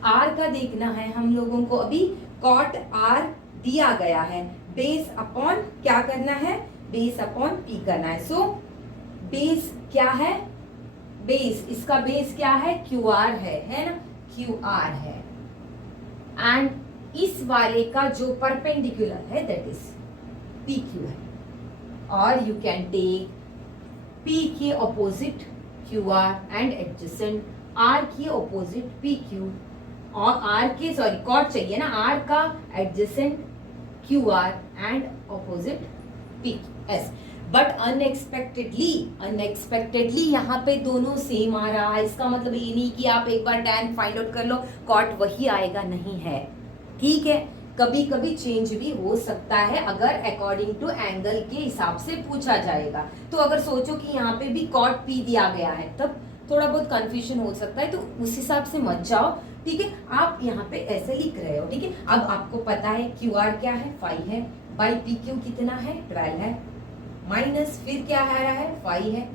R का देखना है हम लोगों को, अभी कॉट R दिया गया है, बेस अपॉन क्या करना है, बेस अपॉन P करना है। सो बेस क्या है, बेस, इसका बेस क्या है, QR है ना, QR है, एंड इस वाले का जो परपेंडिकुलर है दैट इज PQ है, और यू कैन टेक P के opposite QR and adjacent R के ऑपोजिट PQ, और R के, सॉरी कॉट चाहिए ना, R का adjacent QR and opposite PS, but unexpectedly यहाँ पे दोनों सेम आ रहा है। इसका मतलब ये नहीं कि आप एक बार tan फाइंड आउट कर लो, कॉट वही आएगा, नहीं है, ठीक है। कभी कभी चेंज भी हो सकता है अगर अकॉर्डिंग टू एंगल के हिसाब से पूछा जाएगा। तो अगर सोचो कि यहाँ पे भी कॉट P दिया गया है, तब थोड़ा बहुत कंफ्यूजन हो सकता है, तो उस हिसाब से मत जाओ, ठीक है। आप यहाँ पे ऐसे लिख रहे हो, ठीक है। अब आपको पता है QR क्या है, 5 है, बाई PQ कितना है, 12 है, माइनस फिर क्या आ रहा है, 5 है,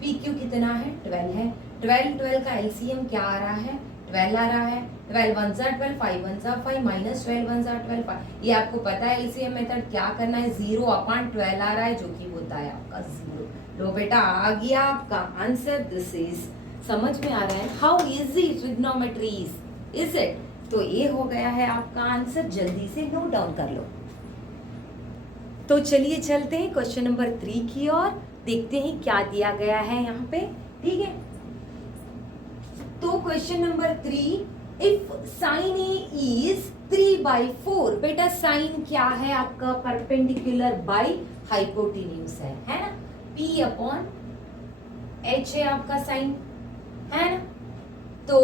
PQ कितना है, 12 है, 12 का LCM क्या आ रहा है, 12 आ रहा है, 12 1 जा 12, 5 1 जा 5, माइनस 12 1 जा 12 5। ये आपको पता है LCM मेथड क्या करना है, 0 अपॉन 12 आ रहा है, जो कि होता है आपका 0। लो बेटा, आ गया आपका आंसर, दिस इज, समझ में आ रहा है, how easy trigonometry is it. तो ये हो गया है आपका आंसर, जल्दी से नोट डाउन कर लो। तो चलिए चलते हैं क्वेश्चन नंबर 3 की ओर, देखते हैं क्या दिया गया है यहाँ पे, ठीक है। तो question number 3, if sine A is 3/4, बेटा साइन क्या है आपका, परपेंडिकुलर बाई हाइपोटेन्यूज है ना, P अपॉन H है आपका साइन, है ना। तो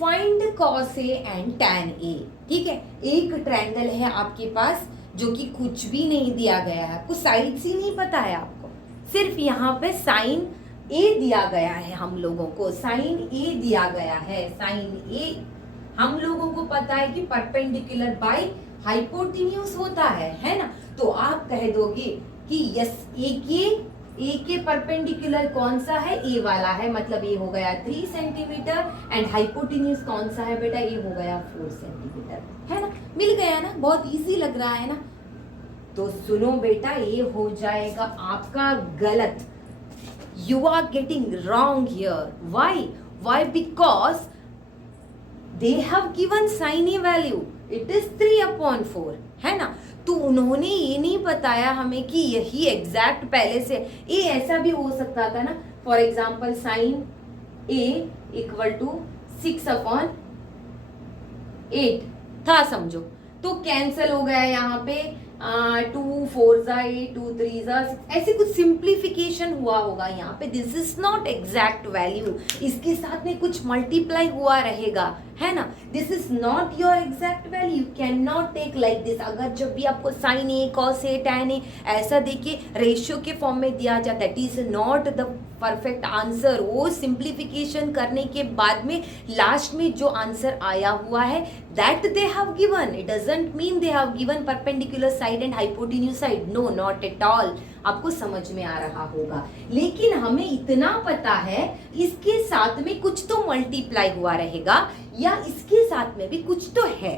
find cos A and tan A, ठीक है। एक ट्रायंगल है आपके पास जो कि कुछ भी नहीं दिया गया है, आपको साइड्स ही नहीं पता है, आपको सिर्फ यहाँ पे साइन A दिया गया है, हम लोगों को साइन A दिया गया है, साइन A हम लोगों को पता है कि परपेंडिकुलर बाय हाइपोटेन्यूज होता है ना। तो आप कह दोगे कि यस ए के परपेंडिकुलर कौन सा है, ए वाला है, मतलब ये हो गया 3 सेंटीमीटर, एंड हाइपोटेन्यूज कौन सा है बेटा, ये हो गया 4 सेंटीमीटर, है ना। मिल गया ना, बहुत इजी लग रहा है ना। तो सुनो बेटा, ये हो जाएगा आपका गलत, you are getting wrong here. Why because they have given sine A value, it is 3/4, है ना। तो उन्होंने ये नहीं बताया हमें कि यही एग्जैक्ट पहले से, ये ऐसा भी हो सकता था ना, for example sine A equal to 6/, 8 था समझो, तो कैंसिल हो गया यहाँ पे 2 4 जा 8, 2 3 जा 6, ऐसे कुछ सिंप्लीफिकेशन हुआ होगा यहाँ पे। This is not exact value, इसके साथ में कुछ मल्टीप्लाई हुआ रहेगा, है ना। This is not your exact value, you can not take like this. अगर जब भी आपको sine A cos A tan A ऐसा देखिए रेशियो के फॉर्म में दिया जाता है, that is not the perfect answer. वो सिंप्लीफिकेशन करने के बाद में लास्ट में जो आंसर आया हुआ है that they have given, it doesn't mean they have given perpendicular side and hypotenuse side, no not at all. आपको समझ में आ रहा होगा, लेकिन हमें इतना पता है इसके साथ में कुछ तो मल्टीप्लाई हुआ रहेगा या इसके साथ में भी कुछ तो है,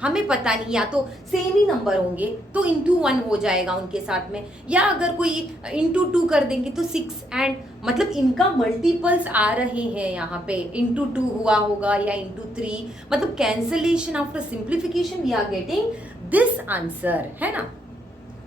हमें पता नहीं, या तो सेम ही नंबर होंगे तो इंटू 1 हो जाएगा उनके साथ में, या अगर कोई इंटू 2 कर देंगे तो 6 एंड मतलब इनका मल्टीपल्स आ रहे हैं यहाँ पे, इंटू 2 हुआ होगा या इंटू 3, मतलब cancellation after simplification we are getting this answer, है ना।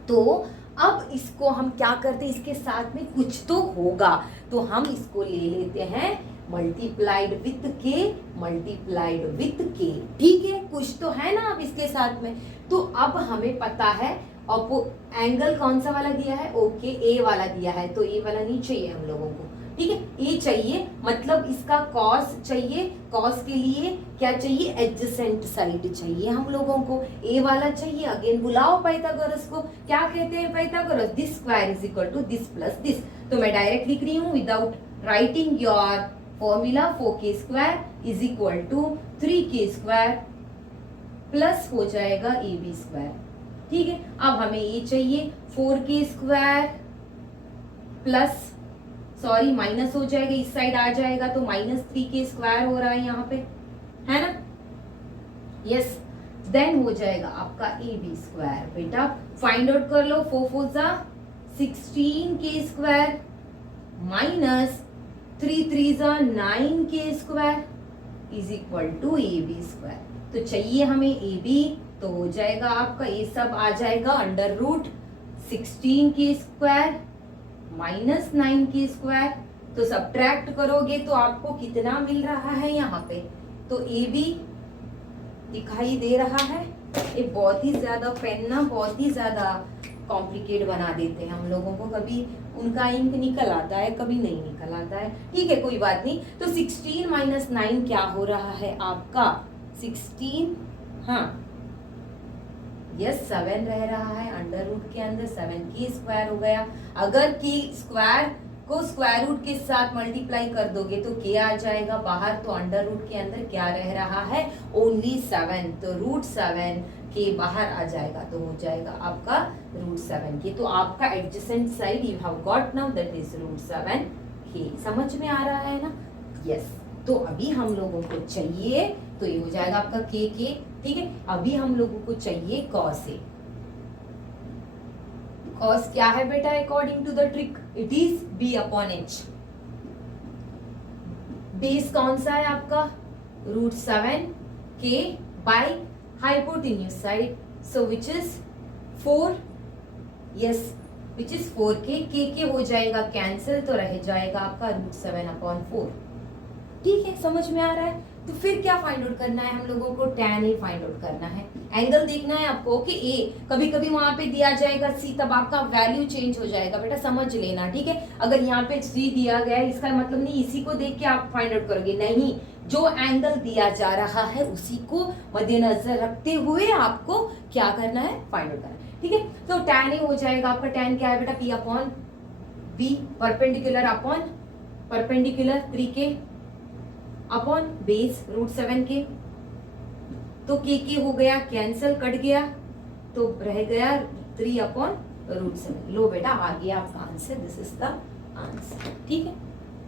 तो अब इसको हम क्या करते हैं, इसके साथ में कुछ तो होगा, तो हम इसको ले लेते हैं मल्टीप्लाइड विथ के, मल्टीप्लाइड विथ के, ठीक है, कुछ तो है ना अब इसके साथ में। तो अब हमें पता है एंगल कौन सा वाला दिया है, ओके ए वाला दिया है, तो ए वाला नहीं चाहिए हम लोगों को, ठीक है, ए चाहिए, मतलब इसका कॉस चाहिए, कॉस के लिए क्या चाहिए, एडजेसेंट साइड चाहिए हम लोगों को, ए वाला चाहिए। अगेन बुलाओ पाइथागोरस को, क्या कहते हैं Pythagoras, this square is equal to this plus this. तो मैं डायरेक्ट लिख रही हूँ without writing your formula, 4k square is equal to 3k square plus हो जाएगा ab स्क्वायर, ठीक है। अब हमें ये चाहिए 4k square plus, sorry minus हो जाएगा, इस साइड आ जाएगा तो माइनस 3k स्क्वायर हो रहा है यहाँ पे, है ना, यस। देन हो जाएगा आपका ab स्क्वायर, बेटा फाइंड आउट कर लो, 4 4 जा 16k स्क्वायर माइनस 3 3 जा 9k square is equal to ab square. तो चाहिए हमें ab, तो हो जाएगा आपका ये सब आ जाएगा under root 16k square minus 9k square. तो सब्ट्रैक्ट करोगे तो आपको कितना मिल रहा है यहाँ पे, तो ab दिखाई दे रहा है। ये बहुत ही ज्यादा पेन ना बहुत ही ज्यादा कॉम्प्लिकेट बना देते हैं हम लोगों को, कभी उनका इंक निकल आता है कभी नहीं निकल आता है, ठीक है कोई बात नहीं। तो 16 माइनस 9 क्या हो रहा है आपका 16, हाँ यस 7 रह रहा है, अंडर रूट के अंदर 7k स्क्वायर हो गया। अगर k स्क्वायर को स्क्वायर रूट के साथ मल्टीप्लाई कर दोगे तो k आ जाएगा बाहर, तो अंडर रूट के अंदर क्या रह रहा है, ओनली 7, तो रूट 7 के बाहर आ जाएगा, तो हो जाएगा आपका रूट 7k। तो आपका adjacent side you have got now that is root 7k। समझ में आ रहा है ना, यस। तो अभी हम लोगों को चाहिए, तो ये हो जाएगा आपका k, ठीक है। अभी हम लोगों को चाहिए cos a। cos क्या है बेटा, according to the trick it is b upon h। Base कौन सा है आपका, root 7k by hypotenuse side, so which is 4, yes which is 4k, k हो जाएगा कैंसिल, तो रह जाएगा आपका रूट 7 अपॉन 4, ठीक है। समझ में आ रहा है। तो फिर क्या फाइंड आउट करना है हम लोगों को, tan a फाइंड आउट करना है, एंगल देखना है आपको, ओके a कभी कभी वहां पे दिया जाएगा c, तब आपका वैल्यू चेंज हो जाएगा, बेटा समझ लेना, ठीक है। अगर यहाँ पे c दिया गया है इसका मतलब नहीं इसी को देख के आप फाइंड आउट करोगे, नहीं, जो एंगल दिया जा रहा है उसी को मद्देनजर रखते हुए आपको क्या करना है, फाइंड आउट करना है, ठीक है। तो tan a हो जाएगा आपका, tan क्या है बेटा, p upon b, perpendicular upon perpendicular 3k upon base root 7k, तो k हो गया कैंसिल, कट गया, तो रह गया 3 अपॉन रूट 7। लो बेटा आ गया आपका answer, this is the answer, ठीक है,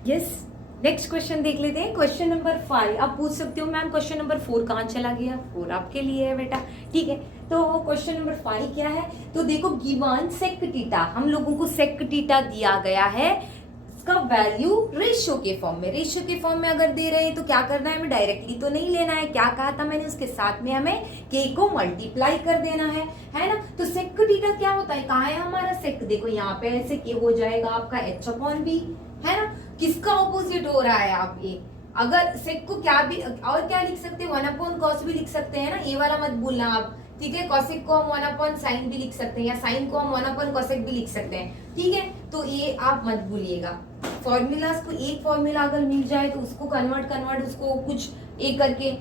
यस। नेक्स्ट क्वेश्चन देख लेते हैं, क्वेश्चन नंबर 5। आप पूछ सकते हो मैम क्वेश्चन नंबर 4 कहाँ चला गया, 4 आपके लिए है बेटा, ठीक है। तो क्वेश्चन नंबर 5 क्या है, तो देखो गिवन सेक थीटा, हम लोगों को सेक थीटा दिया गया है, इसका वैल्यू रेशियो के फॉर्म में, रेशियो के फॉर्म में अगर दे रहे हैं तो क्या करना है, हमें डायरेक्टली तो नहीं लेना है, क्या कहा था मैंने, उसके साथ में हमें k को मल्टीप्लाई कर देना है ना। तो सेक थीटा क्या होता है, कहाँ है हमारा सेक, देखो यहाँ पे ऐसे k हो जाएगा आपका h अपॉन b, है ना। किसका ऑपोजिट हो रहा है, आप अगर सेक को क्या भी और क्या लिख सकते हैं, 1/cos भी लिख सकते हैं ना, ये वाला मत भूलना आप, ठीक है। कॉसेक को हम 1/sin भी लिख सकते हैं, या साइन को हम 1/cosec भी लिख सकते हैं, ठीक है। तो ये आप मत भूलिएगा। फॉर्मूलाज को एक फॉर्मूला अगर मिल जाए तो उसको कन्वर्ट उसको कुछ एक करके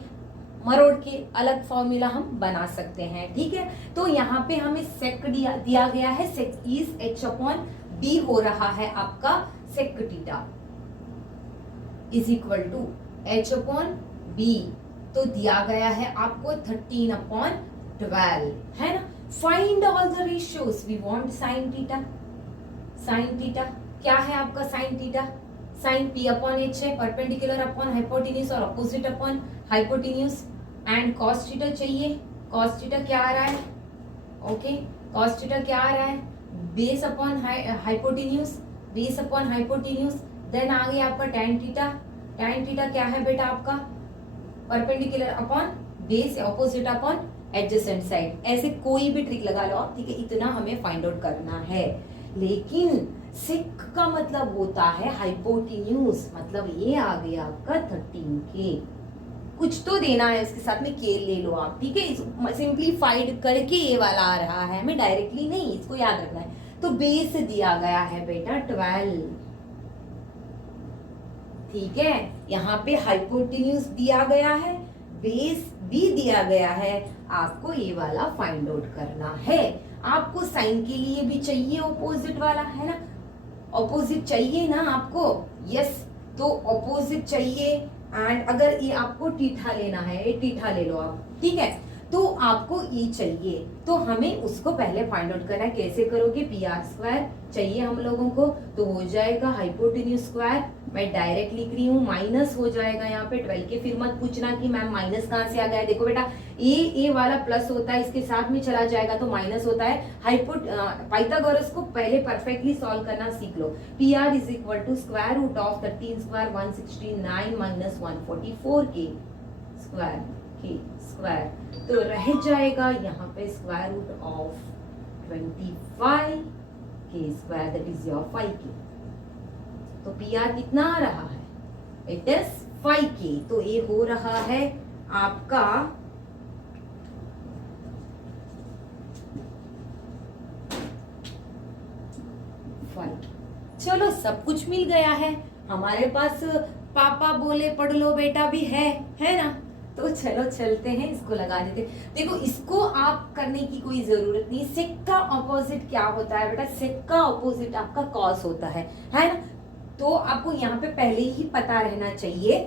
मरोड़ के अलग फॉर्मूला हम बना सकते हैं, ठीक है। तो यहाँ पे हमें सेक दिया गया है, सेक इज h/b हो रहा है आपका sec theta is equal to h/b, तो दिया गया है आपको 13/12, है ना। Find all the ratios, we want sine theta. Sine theta क्या है आपका, साइन थीटा साइन p/h है, परपेंडिकुलर अपॉन हाइपोटेन्यूज और opposite upon hypotenuse. And cos theta चाहिए, कॉस थीटा क्या आ रहा है, ओके, कॉस थीटा क्या आ रहा है, base upon hypotenuse, base upon hypotenuse. Then आ गया आपका tan थीटा, tan थीटा क्या है बेटा आपका, perpendicular upon base, opposite upon adjacent side. ऐसे कोई भी ट्रिक लगा लो आप, ठीक है, इतना हमें फाइंड आउट करना है। लेकिन सेक का मतलब होता है हाइपोटेन्यूज, मतलब ये आ गया आपका 13K, कुछ तो देना है इसके साथ में, के ले लो आप, ठीक है। सिंप्लीफाइड करके ये वाला आ रहा है, हमें डायरेक्टली नहीं, इसको याद रखना है। तो बेस दिया गया है बेटा 12, ठीक है। यहाँ पे हाइपोटेन्यूज दिया गया है, बेस भी दिया गया है, आपको ये वाला फाइंड आउट करना है। आपको साइन के लिए भी चाहिए ऑपोजिट वाला, है ना, ऑपोजिट चाहिए ना आपको, यस, तो ऑपोजिट चाहिए। एंड अगर ये आपको टीठा लेना है, ये टीठा ले लो आप, ठीक है, तो आपको ये चाहिए, तो हमें उसको पहले फाइंड आउट करना है। कैसे करोगे, PR² चाहिए हम लोगों को, तो हो जाएगा हाइपोटेन्यूज स्क्वायर, मैं डायरेक्ट लिख रही हूँ, माइनस हो जाएगा यहाँ पे 12 के। फिर मत पूछना कि मैम माइनस कहाँ से आ गया, देखो बेटा ए वाला प्लस होता है, इसके साथ में चला जाएगा तो माइनस होता है। पाइथागोरस को पहले परफेक्टली सॉल्व करना सीख लो। PR is equal to square root of 13² 169 minus 144 के स्क्वायर, तो रह जाएगा यहाँ पे स्क्वायर रूट ऑफ 25 के square, that is your 5K। तो PR कितना आ रहा है, इट इज 5K, तो ये हो रहा है आपका चलो सब कुछ मिल गया है हमारे पास। पापा बोले पढ़ लो बेटा भी है ना, तो चलो चलते हैं, इसको लगा देते। देखो इसको आप करने की कोई जरूरत नहीं। सेक का ऑपोजिट क्या होता है बेटा, सेक का ऑपोजिट आपका कॉस होता है ना। तो आपको यहाँ पे पहले ही पता रहना चाहिए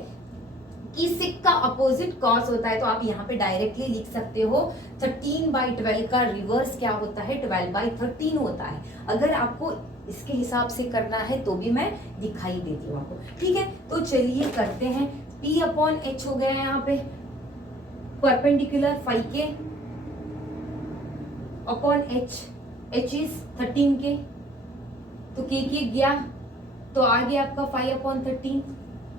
कि सेक का अपोजिट कॉस होता है, तो आप यहाँ पे डायरेक्टली लिख सकते हो 13/12 का रिवर्स क्या होता है, 12/13 होता है। अगर आपको इसके हिसाब से करना है तो भी मैं दिखाई देती हूँ आपको, ठीक है। तो चलिए करते हैं। P/H हो गया है यहाँ पे perpendicular 5K upon H is 13K, तो K गया तो आ गया आपका 5/13,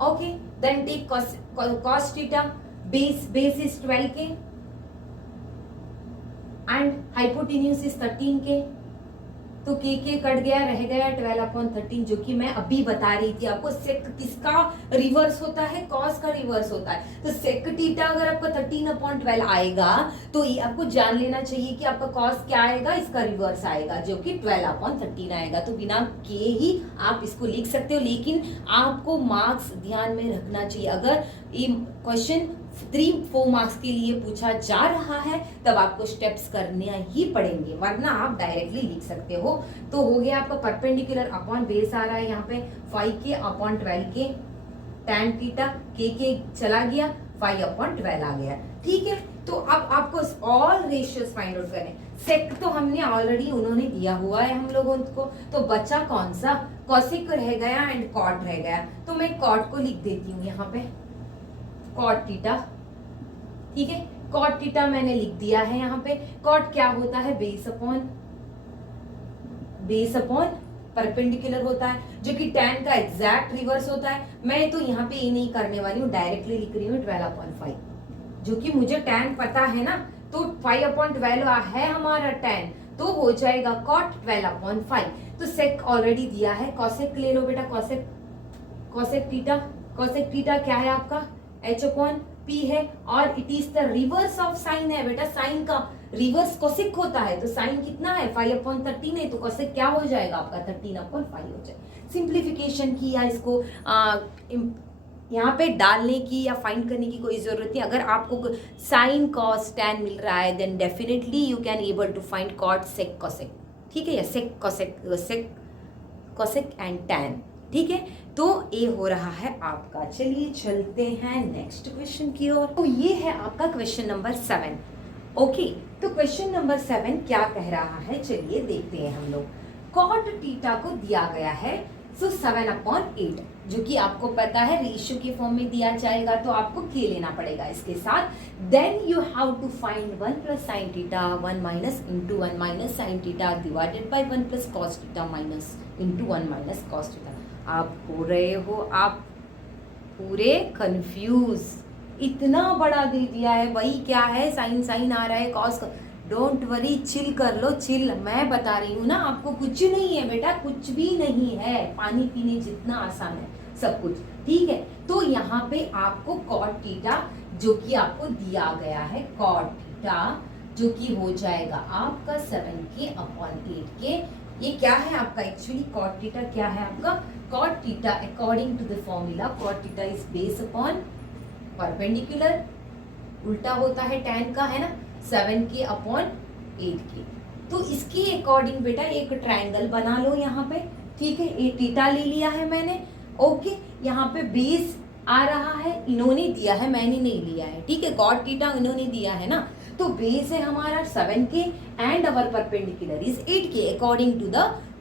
okay. Then take cos theta, base is 12K and hypotenuse is 13K, तो K कट गया, रह गया 12/13, जो कि मैं अभी बता रही थी आपको। सेक किसका रिवर्स होता है, कॉस का रिवर्स होता है। तो सेक थीटा अगर आपका 13/12 आएगा तो ये आपको जान लेना चाहिए कि आपका कॉस क्या आएगा, इसका रिवर्स आएगा, जो कि 12/13 आएगा। तो बिना के ही आप इसको लिख सकते हो, लेकिन आपको मार्क्स ध्यान में रखना चाहिए। अगर ये क्वेश्चन 3-4 मार्क्स के लिए पूछा जा रहा है तब आपको स्टेप्स करने ही पड़ेंगे, वरना आप डायरेक्टली लिख सकते हो। तो हो गया आपका परपेंडिकुलर अपॉन बेस आ रहा है यहाँ पे 5K/12K, tan थीटा K चला गया, 5/12 आ गया, ठीक है। तो अब आपको ऑल रेशियोज फाइंड आउट करने। सेक तो हमने ऑलरेडी उन्होंने दिया हुआ है हम लोगों को, तो बचा कौन सा, कॉसिक रह गया एंड कॉट रह गया। तो मैं कॉट को लिख देती हूँ यहाँ पे, कॉट थीटा, ठीक है। कॉट थीटा मैंने लिख दिया है यहाँ पे। कॉट क्या होता है, बेस अपॉन परपेंडिकुलर होता है, जो कि tan का एग्जैक्ट रिवर्स होता है। मैं तो यहाँ पे ये नहीं करने वाली हूँ, डायरेक्टली लिख रही हूँ 12/5, जो कि मुझे tan पता है ना, तो 5/12 है हमारा tan, तो हो जाएगा cot 12/5। तो सेक ऑलरेडी दिया है, कॉसेक ले लो बेटा, कॉसेक थीटा कोसेक थीटा क्या है आपका, h अपॉन p है, और it is the reverse of sine है बेटा, साइन का रिवर्स कोसेक होता है, तो साइन कितना है 5/13 है, तो कोसेक क्या हो जाएगा आपका 13/5 हो जाएगा। सिंप्लीफिकेशन की या इसको यहाँ पे डालने की या फाइंड करने की कोई जरूरत नहीं। अगर आपको साइन कॉस टैन मिल रहा है then definitely you can able to find cot sec cosec, ठीक है, या सेक कोसेक एंड टैन, ठीक है। तो ये हो रहा है आपका। चलिए चलते हैं नेक्स्ट क्वेश्चन की ओर। तो ये है आपका क्वेश्चन नंबर 7। ओके, तो क्वेश्चन नंबर 7 क्या कह रहा है, चलिए देखते हैं हम लोग। कॉट थीटा को दिया गया है, सो 7/8, जो कि आपको पता है रेशियो के फॉर्म में दिया जाएगा, तो आपको के लेना पड़ेगा इसके साथ। Then you have to find 1 plus sine theta 1 minus into 1 minus sine theta divided by 1 plus cos theta minus into 1 minus cos theta. आप हो रहे हो आप पूरे कंफ्यूज, इतना बड़ा दे दिया है, वही क्या है साइन साइन आ रहा है कॉस। डोंट वरी, चिल कर लो, चिल। मैं बता रही हूँ ना आपको, कुछ नहीं है बेटा, कुछ भी नहीं है, पानी पीने जितना आसान है सब कुछ, ठीक है। तो यहाँ पे आपको कॉट थीटा जो कि आपको दिया गया है, कॉट थीटा जो कि हो जाएगा आपका 7k/8 के। ये क्या है आपका एक्चुअली, कॉट थीटा क्या है आपका, cot theta according to the formula cot theta is base upon perpendicular, उल्टा होता है टैन का, है ना, 7k/8k। तो इसके अकॉर्डिंग बेटा एक ट्रायंगल बना लो यहाँ पे, ठीक है। ये थीटा ले लिया है मैंने, ओके। यहाँ पे बेस आ रहा है, इन्होंने दिया है मैंने नहीं लिया है, ठीक है, कॉट थीटा इन्होंने दिया है ना, तो बेस है हमारा 7k and our perpendicular is 8k according to the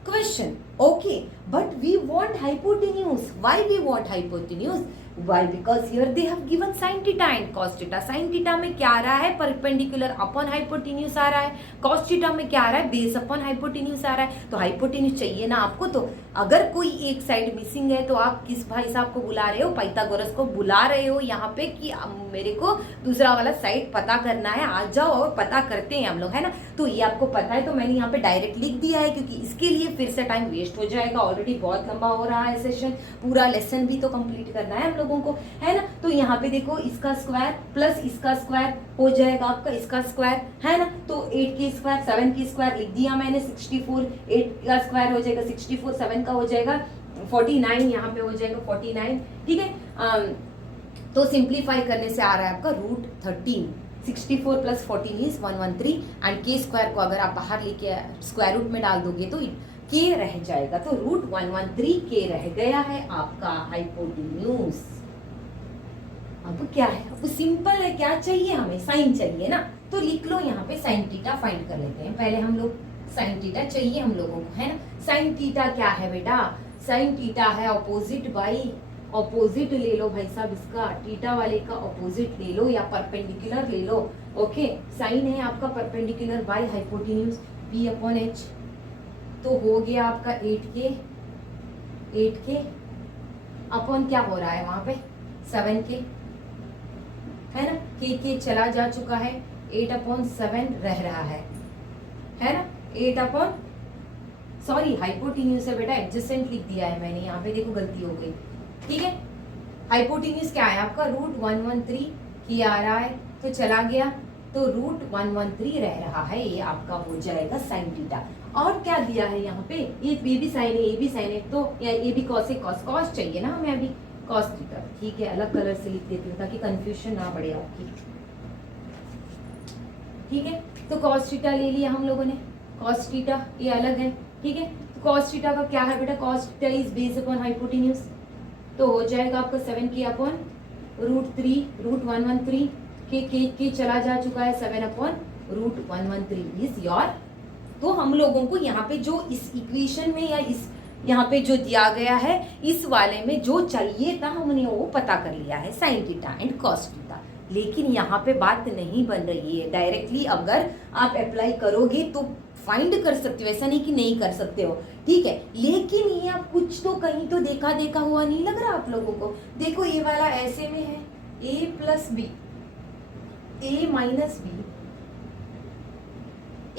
question, okay. But we want hypotenuse, why we want hypotenuse, why, because here they have given sine theta and cos theta. Sine theta में क्या आ रहा है, perpendicular upon hypotenuse आ रहा है, cos theta में क्या आ रहा है, बेस अपॉन हाइपोटेन्यूज आ रहा है। तो हाइपोटेन्यूज चाहिए ना आपको, तो अगर कोई एक साइड मिसिंग है तो आप किस भाई साहब को बुला रहे हो, पाइथागोरस को बुला रहे हो यहाँ पे कि मेरे को दूसरा वाला साइड पता करना है, आ जाओ और पता करते हैं हम लोग, है ना। तो ये आपको पता है, तो मैंने यहाँ पे डायरेक्ट लिख दिया है, क्योंकि इसके लिए फिर से टाइम वेस्ट हो जाएगा, ऑलरेडी बहुत लंबा हो रहा है सेशन, पूरा लेसन भी तो कंप्लीट करना है हम लोगों को, है ना। तो यहाँ पे देखो इसका स्क्वायर प्लस इसका स्क्वायर हो जाएगा आपका इसका स्क्वायर, है ना। तो 8k स्क्वायर 7k स्क्वायर लिख दिया मैंने, 64, 8 का स्क्वायर हो जाएगा 64, 7 का हो जाएगा 49, यहाँ पे हो जाएगा 49, ठीक है। तो सिंप्लीफाई करने से आ रहा है आपका √13, 64 plus 14 is 113, and k square को अगर आप बाहर लेके स्क्वायर रूट में डाल दोगे तो k रह जाएगा, तो √113k रह गया है आपका हाइपोटेन्यूज। अब क्या है, अब सिंपल है, क्या चाहिए हमें, साइन चाहिए ना, तो लिख लो यहाँ पे साइन थीटा फाइंड कर लेते हैं पहले हम लोग। साइन थीटा चाहिए हम लोगों को, है ना। साइन थीटा क्या है बेटा, साइन थीटा है ऑपोजिट बाई, ऑपोजिट ले लो भाई साहब, इसका थीटा वाले का ऑपोजिट ले लो या परपेंडिकुलर ले लो, ओके। साइन है आपका परपेंडिकुलर बाई हाइपोटेन्यूज p/h, तो हो गया आपका 8k अपॉन क्या हो रहा है वहां पे 7k, है ना, k चला जा चुका है, 8/7 रह रहा है ना, 8 सॉरी हाइपोटेन्यूज से बेटा एडजेसेंट लिख दिया है मैंने, यहाँ पे देखो गलती हो गई, ठीक है। हाइपोटेन्यूज क्या है आपका √113 की आ रहा है, तो चला गया, तो √113 रह रहा है, ये आपका हो जाएगा साइन थीटा। और क्या दिया है यहाँ पे, ये भी साइन है, ये भी साइन है, तो ये भी कॉस है, कॉस चाहिए ना हमें अभी, कॉस थीटा, ठीक है, अलग कलर से लिख देती हूँ ताकि कंफ्यूजन ना बढ़े आपकी, ठीक है। तो कॉस थीटा ले लिया हम लोगों ने, कॉस थीटा ये अलग है, ठीक है। तो कॉस थीटा का क्या है बेटा, cos theta is base upon hypotenuse, तो हो जाएगा आपका 7k/√3, √113 के चला जा चुका है, 7/√113 इज योर। तो हम लोगों को यहाँ पे जो इस इक्वेशन में या इस यहाँ पे जो दिया गया है इस वाले में जो चाहिए था हमने वो पता कर लिया है, sign theta and cos theta. लेकिन यहाँ पे बात नहीं बन रही है, डायरेक्टली अगर आप अप्लाई करोगे तो फाइंड कर सकते हो, ऐसा नहीं कि नहीं कर सकते हो, ठीक है। लेकिन ये आप कुछ तो कहीं तो देखा हुआ नहीं लग रहा आप लोगों को। देखो ये वाला ऐसे में है a+b, a-b,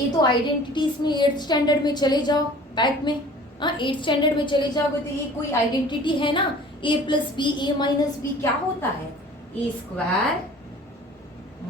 ये तो आइडेंटिटीज में 8th स्टैंडर्ड में चले जाओ, बैक में 8th स्टैंडर्ड में चले जाओगे तो ये कोई आइडेंटिटी है ना, ए प्लस बी, ए माइनस बी क्या होता है, ए स्क्वायर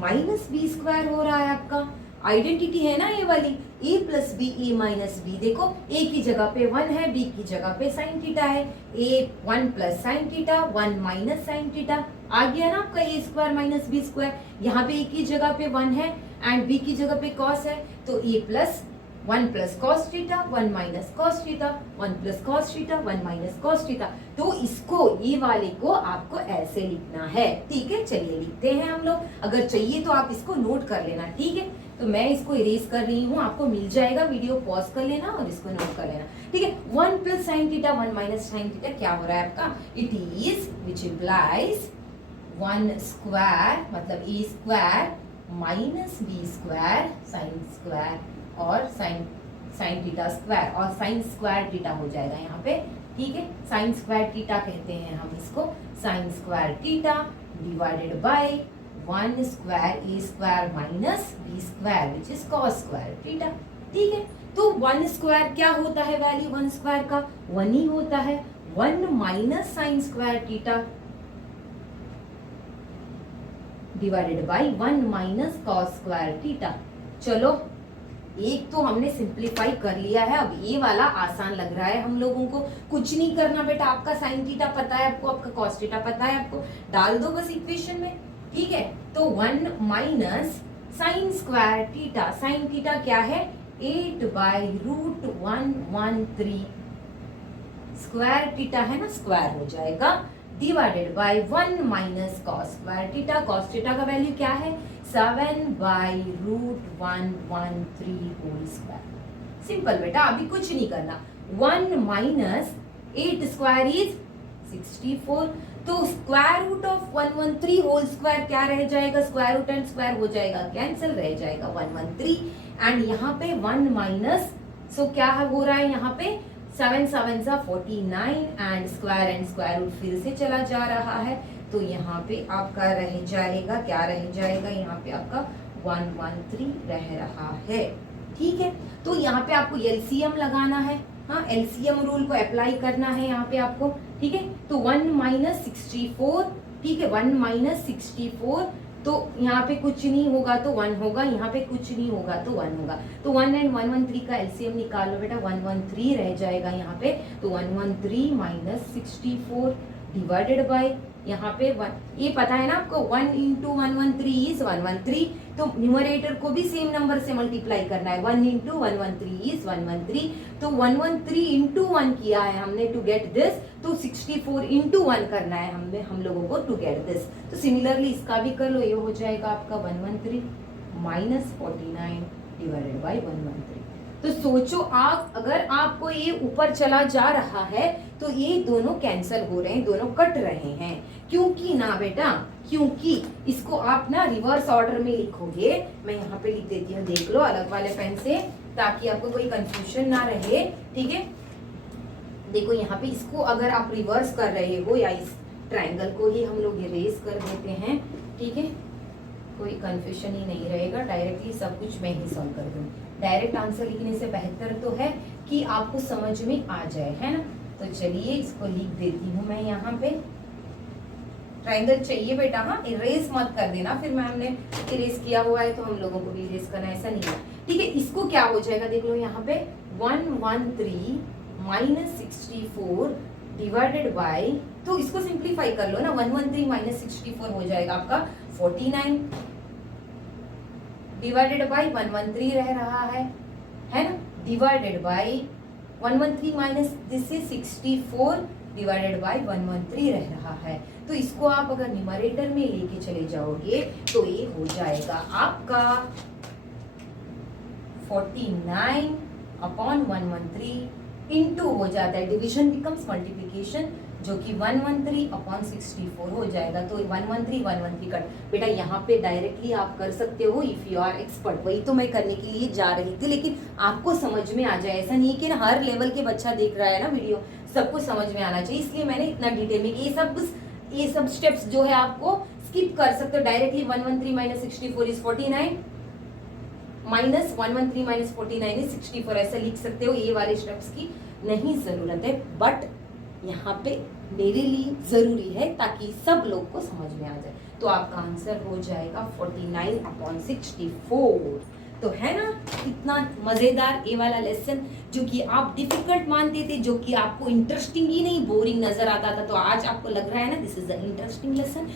माइनस बी स्क्वायर हो रहा है आपका। आइडेंटिटी है ना ये वाली, ए प्लस बी, ए माइनस बी। देखो ए की जगह पे 1 है, बी की जगह पे साइन थीटा है। A 1 plus sine theta, 1 minus sine theta, आ गया ना आपका A square minus B square. यहाँ पे ए की जगह पे 1 है एंड बी की जगह पे कॉस है, तो A plus 1 plus cos theta, 1 minus cos theta, 1 plus cos theta, 1 minus cos theta. तो इसको, ये वाले को आपको ऐसे लिखना है, ठीक है। चलिए लिखते हैं हम लोग, अगर चाहिए तो आप इसको नोट कर लेना, ठीक है। तो मैं इसको इरेज कर रही हूँ, आपको मिल जाएगा, वीडियो पॉज कर लेना और इसको नोट कर लेना, ठीक है। 1 plus sine theta, 1 minus sine theta क्या हो रहा है आपका, it is which implies 1 square मतलब A square minus B square sine square और साइन थीटा स्क्वायर, और साइन स्क्वायर थीटा हो जाएगा यहाँ पे, ठीक है। साइन स्क्वायर थीटा कहते हैं हम इसको, sine square theta divided by 1 square A square minus B square which is cos square theta, ठीक है। तो 1 स्क्वायर क्या होता है, वैल्यू 1 स्क्वायर का 1 ही होता है। 1 minus sign square theta divided by 1 minus cos square theta. चलो एक तो हमने सिंप्लीफाई कर लिया है, अब ये वाला आसान लग रहा है हम लोगों को। कुछ नहीं करना बेटा, आपका साइन थीटा पता है आपको, आपका कॉस थीटा पता है आपको, डाल दो बस इक्वेशन में, ठीक है। तो 1 minus sign square theta, sine theta क्या है 8 बाई रूट 113, स्क्वायर थीटा है ना, स्क्वायर हो जाएगा, divided by 1 minus cos square theta, cos theta का वैल्यू क्या है 7 by root 113 whole square. Simple बेटा, अभी कुछ नहीं करना। 1 माइनस 8 स्क्वायर इज 64, तो square root of 113 whole square क्या रह जाएगा, स्क्वायर रूट एंड स्क्वायर हो जाएगा कैंसिल, रह जाएगा 113 एंड यहाँ पे 1 माइनस, सो क्या हो रहा है यहाँ पे 7 7 सा 49 एंड स्क्वायर रूट फिर से चला जा रहा है, तो यहाँ पे आपका रह जाएगा, क्या रह जाएगा यहाँ पे आपका 113 रह रहा है, ठीक है। तो यहाँ पे आपको एलसीएम लगाना है, हाँ एलसीएम रूल को अप्लाई करना है यहाँ पे आपको, ठीक है। तो 1 माइनस 64, ठीक है, 1 माइनस 64, तो यहाँ पे कुछ नहीं होगा तो 1 होगा, यहाँ पे कुछ नहीं होगा तो 1 होगा, तो 1 एंड 113 का एलसीएम निकालो बेटा, 113 रह जाएगा यहाँ पे, तो 113 माइनस 64 डिवाइडेड बाय यहाँ पे 1, ये पता है ना आपको 1 इंटू 113 इज 113, तो न्यूमरेटर को भी सेम नंबर से मल्टीप्लाई करना है, 1 इंटू 113 इज 113, तो 113 इंटू 1 किया है हमने टू गेट दिस, तो 64 इंटू 1 करना है हमने हम लोगों को टू गेट दिस। तो सिमिलरली इसका भी कर लो, ये हो जाएगा आपका 113 माइनस 49 डिवाइडेड बाई 113। तो सोचो आप, अगर आपको ये ऊपर चला जा रहा है तो ये दोनों कैंसिल हो रहे हैं, दोनों कट रहे हैं, क्योंकि ना बेटा, क्योंकि इसको आप ना रिवर्स ऑर्डर में लिखोगे, मैं यहाँ पे लिख देती हूँ, देख लो अलग वाले पेन से, ताकि आपको कोई कंफ्यूजन ना रहे, ठीक है। देखो यहाँ पे इसको अगर आप रिवर्स कर रहे हो, या इस ट्रायंगल को ही हम लोग इरेज कर देते हैं, ठीक है, कोई कंफ्यूजन ही नहीं रहेगा, डायरेक्टली सब कुछ मैं ही सॉल्व कर दूँ। डायरेक्ट आंसर लिखने से बेहतर तो है कि आपको समझ में आ जाए, है ना। तो चलिए इसको लिख देती हूँ मैं यहाँ पे, ट्रायंगल चाहिए बेटा, हाँ इरेज मत कर देना, फिर मैम ने इरेज किया हुआ है तो हम लोगों को भी इरेज करना, ऐसा नहीं है, ठीक है। इसको क्या हो जाएगा देख लो यहाँ पे 113 माइनस 64 डिवाइडेड बाय, तो इसको सिंप्लीफाई कर लो ना, 113 माइनस 64 हो जाएगा आपका 49 डिवाइडेड बाय 113 रह रहा है ना, divided by 113 minus this is 64 divided by 113 रह रहा है। तो इसको आप अगर न्यूमरेटर में लेके चले जाओगे तो ये हो जाएगा आपका 49 अपॉन 113 इंटू हो जाता है, डिवीजन बिकम्स मल्टीप्लिकेशन, जो कि 113 अपॉन 64 हो जाएगा। तो 113 कट बेटा, यहाँ पे डायरेक्टली आप कर सकते हो इफ यू आर एक्सपर्ट, वही तो मैं करने के लिए जा रही थी, लेकिन आपको समझ में आ जाए, ऐसा नहीं कि ना हर लेवल के बच्चा देख रहा है ना वीडियो, सबको समझ में आना चाहिए, इसलिए मैंने इतना डिटेल में, ये सब स्टेप्स जो है आपको स्किप कर सकते हो, directly 113 minus 64 is 49 minus 113 minus 49 is 64, ऐसा लिख सकते हो, ये वाले स्टेप्स की नहीं जरूरत है। बट यहाँ पे मेरे लिए ज़रूरी है ताकि सब लोग को समझ में आ जाए। तो आपका आंसर हो जाएगा 49/64। तो है ना इतना मज़ेदार ये वाला लेसन, जो कि आप डिफिकल्ट मानते थे, जो कि आपको इंटरेस्टिंग ही नहीं बोरिंग नज़र आता था, तो आज आपको लग रहा है ना this is the interesting lesson.